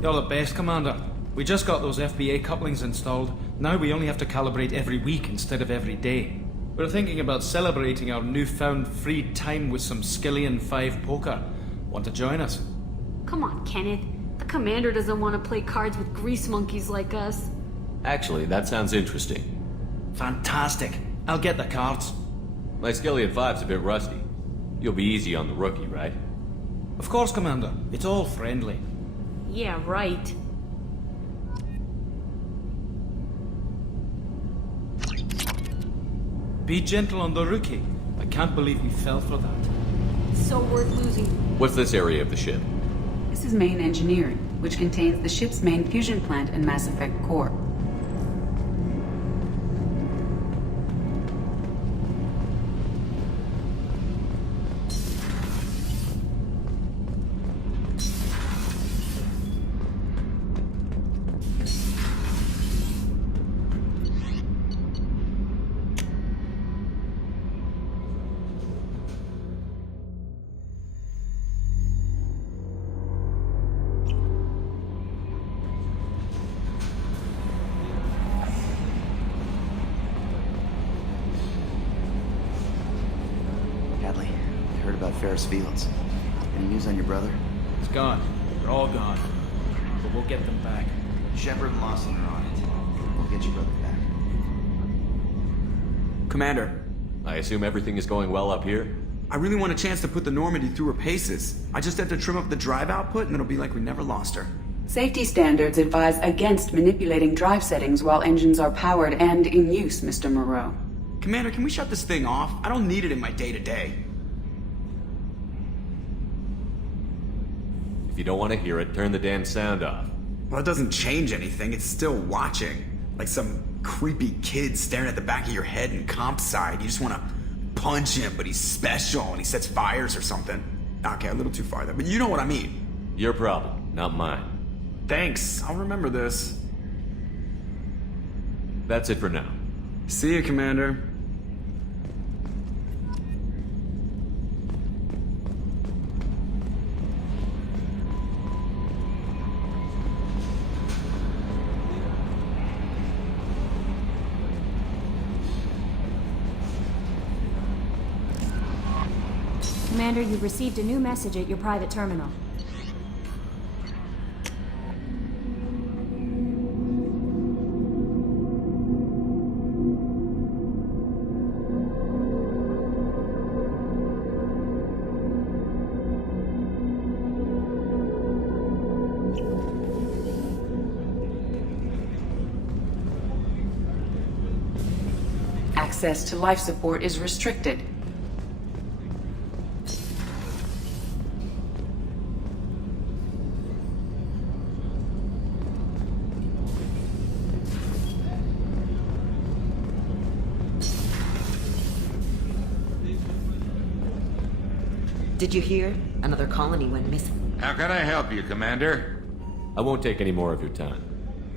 You're the best, Commander. We just got those FBA couplings installed. Now we only have to calibrate every week instead of every day. We're thinking about celebrating our newfound free time with some Skillian 5 poker. Want to join us? Come on, Kenneth. The commander doesn't want to play cards with grease monkeys like us. Actually, that sounds interesting. Fantastic. I'll get the cards. My Skillian 5's a bit rusty. You'll be easy on the rookie, right? Of course, Commander. It's all friendly. Yeah, right. Be gentle on the rookie. I can't believe we fell for that. So worth losing. What's this area of the ship? This is main engineering, which contains the ship's main fusion plant and Mass Effect core. Ferris Fields. Any news on your brother? It's gone. They're all gone. But we'll get them back. Shepard and Lawson are on it. We'll get your brother back. Commander. I assume everything is going well up here? I really want a chance to put the Normandy through her paces. I just have to trim up the drive output and it'll be like we never lost her. Safety standards advise against manipulating drive settings while engines are powered and in use, Mr. Moreau. Commander, can we shut this thing off? I don't need it in my day-to-day. If you don't want to hear it, turn the damn sound off. Well, it doesn't change anything. It's still watching. Like some creepy kid staring at the back of your head in comp side. You just want to punch him, but he's special and he sets fires or something. Okay, a little too far there, but you know what I mean. Your problem, not mine. Thanks, I'll remember this. That's it for now. See you, Commander. Commander, you've received a new message at your private terminal. Access to life support is restricted. Did you hear? Another colony went missing. How can I help you, Commander? I won't take any more of your time.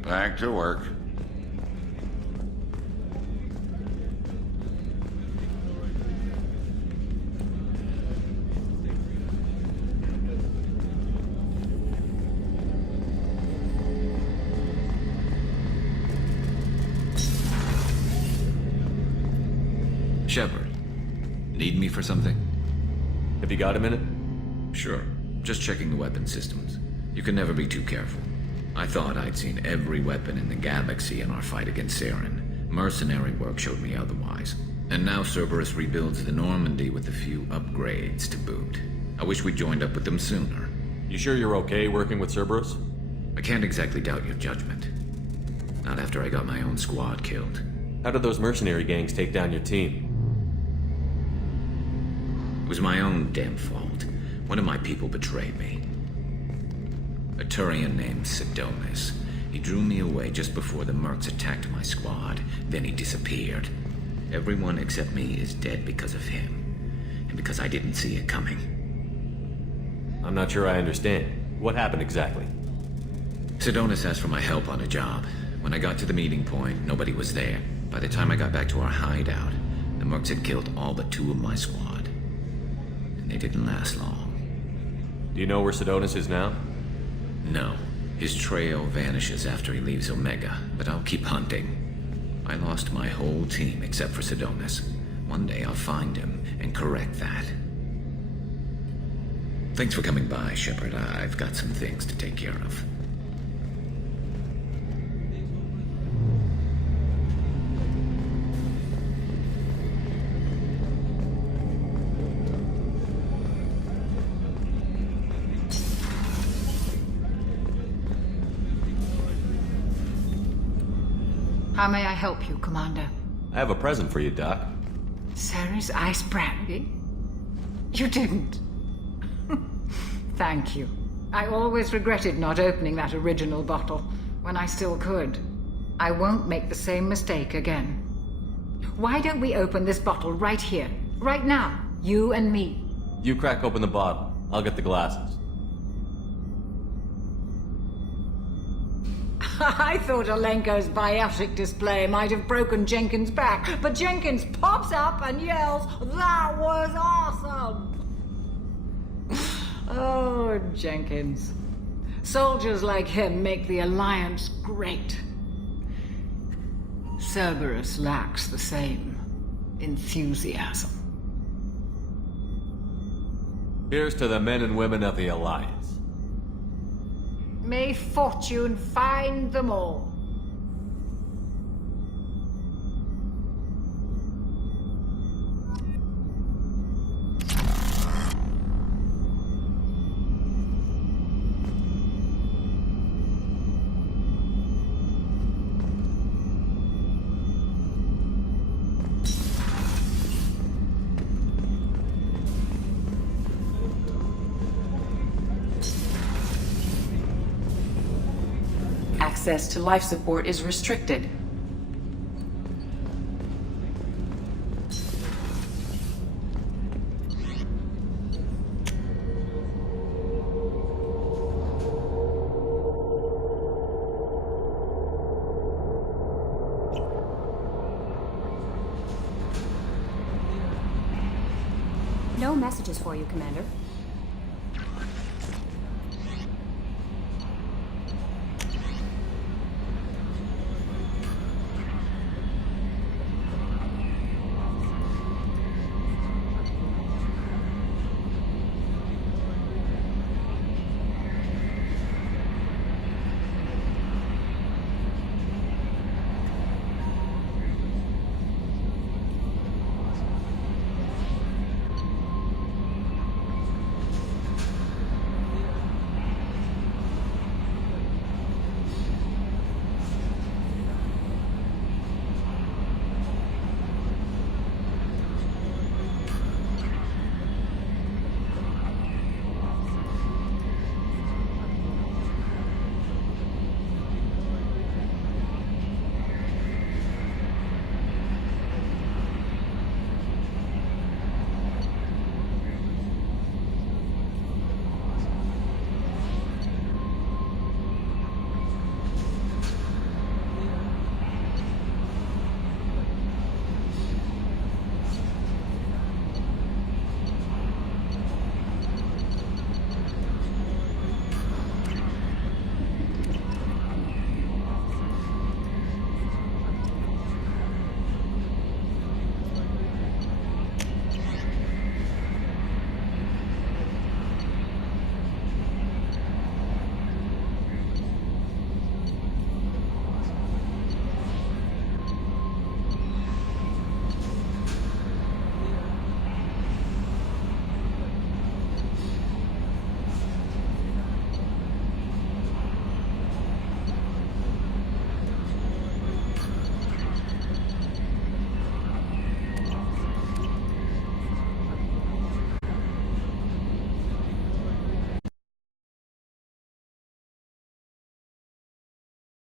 Back to work. Shepard, need me for something? Have you got a minute? Sure. Just checking the weapon systems. You can never be too careful. I thought I'd seen every weapon in the galaxy in our fight against Saren. Mercenary work showed me otherwise. And now Cerberus rebuilds the Normandy with a few upgrades to boot. I wish we'd joined up with them sooner. You sure you're okay working with Cerberus? I can't exactly doubt your judgment. Not after I got my own squad killed. How did those mercenary gangs take down your team? It was my own damn fault. One of my people betrayed me. A Turian named Sidonis. He drew me away just before the mercs attacked my squad. Then he disappeared. Everyone except me is dead because of him. And because I didn't see it coming. I'm not sure I understand. What happened exactly? Sidonis asked for my help on a job. When I got to the meeting point, nobody was there. By the time I got back to our hideout, the mercs had killed all but 2 of my squad. They didn't last long. Do you know where Sidonis is now? No. His trail vanishes after he leaves Omega, but I'll keep hunting. I lost my whole team except for Sidonis. One day I'll find him and correct that. Thanks for coming by, Shepard. I've got some things to take care of. How may I help you, Commander? I have a present for you, Doc. Ceres Ice Brandy? You didn't. Thank you. I always regretted not opening that original bottle when I still could. I won't make the same mistake again. Why don't we open this bottle right here, right now, you and me? You crack open the bottle. I'll get the glasses. I thought Alenko's biotic display might have broken Jenkins' back, but Jenkins pops up and yells, "That was awesome!" Oh, Jenkins. Soldiers like him make the Alliance great. Cerberus lacks the same enthusiasm. Here's to the men and women of the Alliance. May fortune find them all. access to life support is restricted. No messages for you, Commander.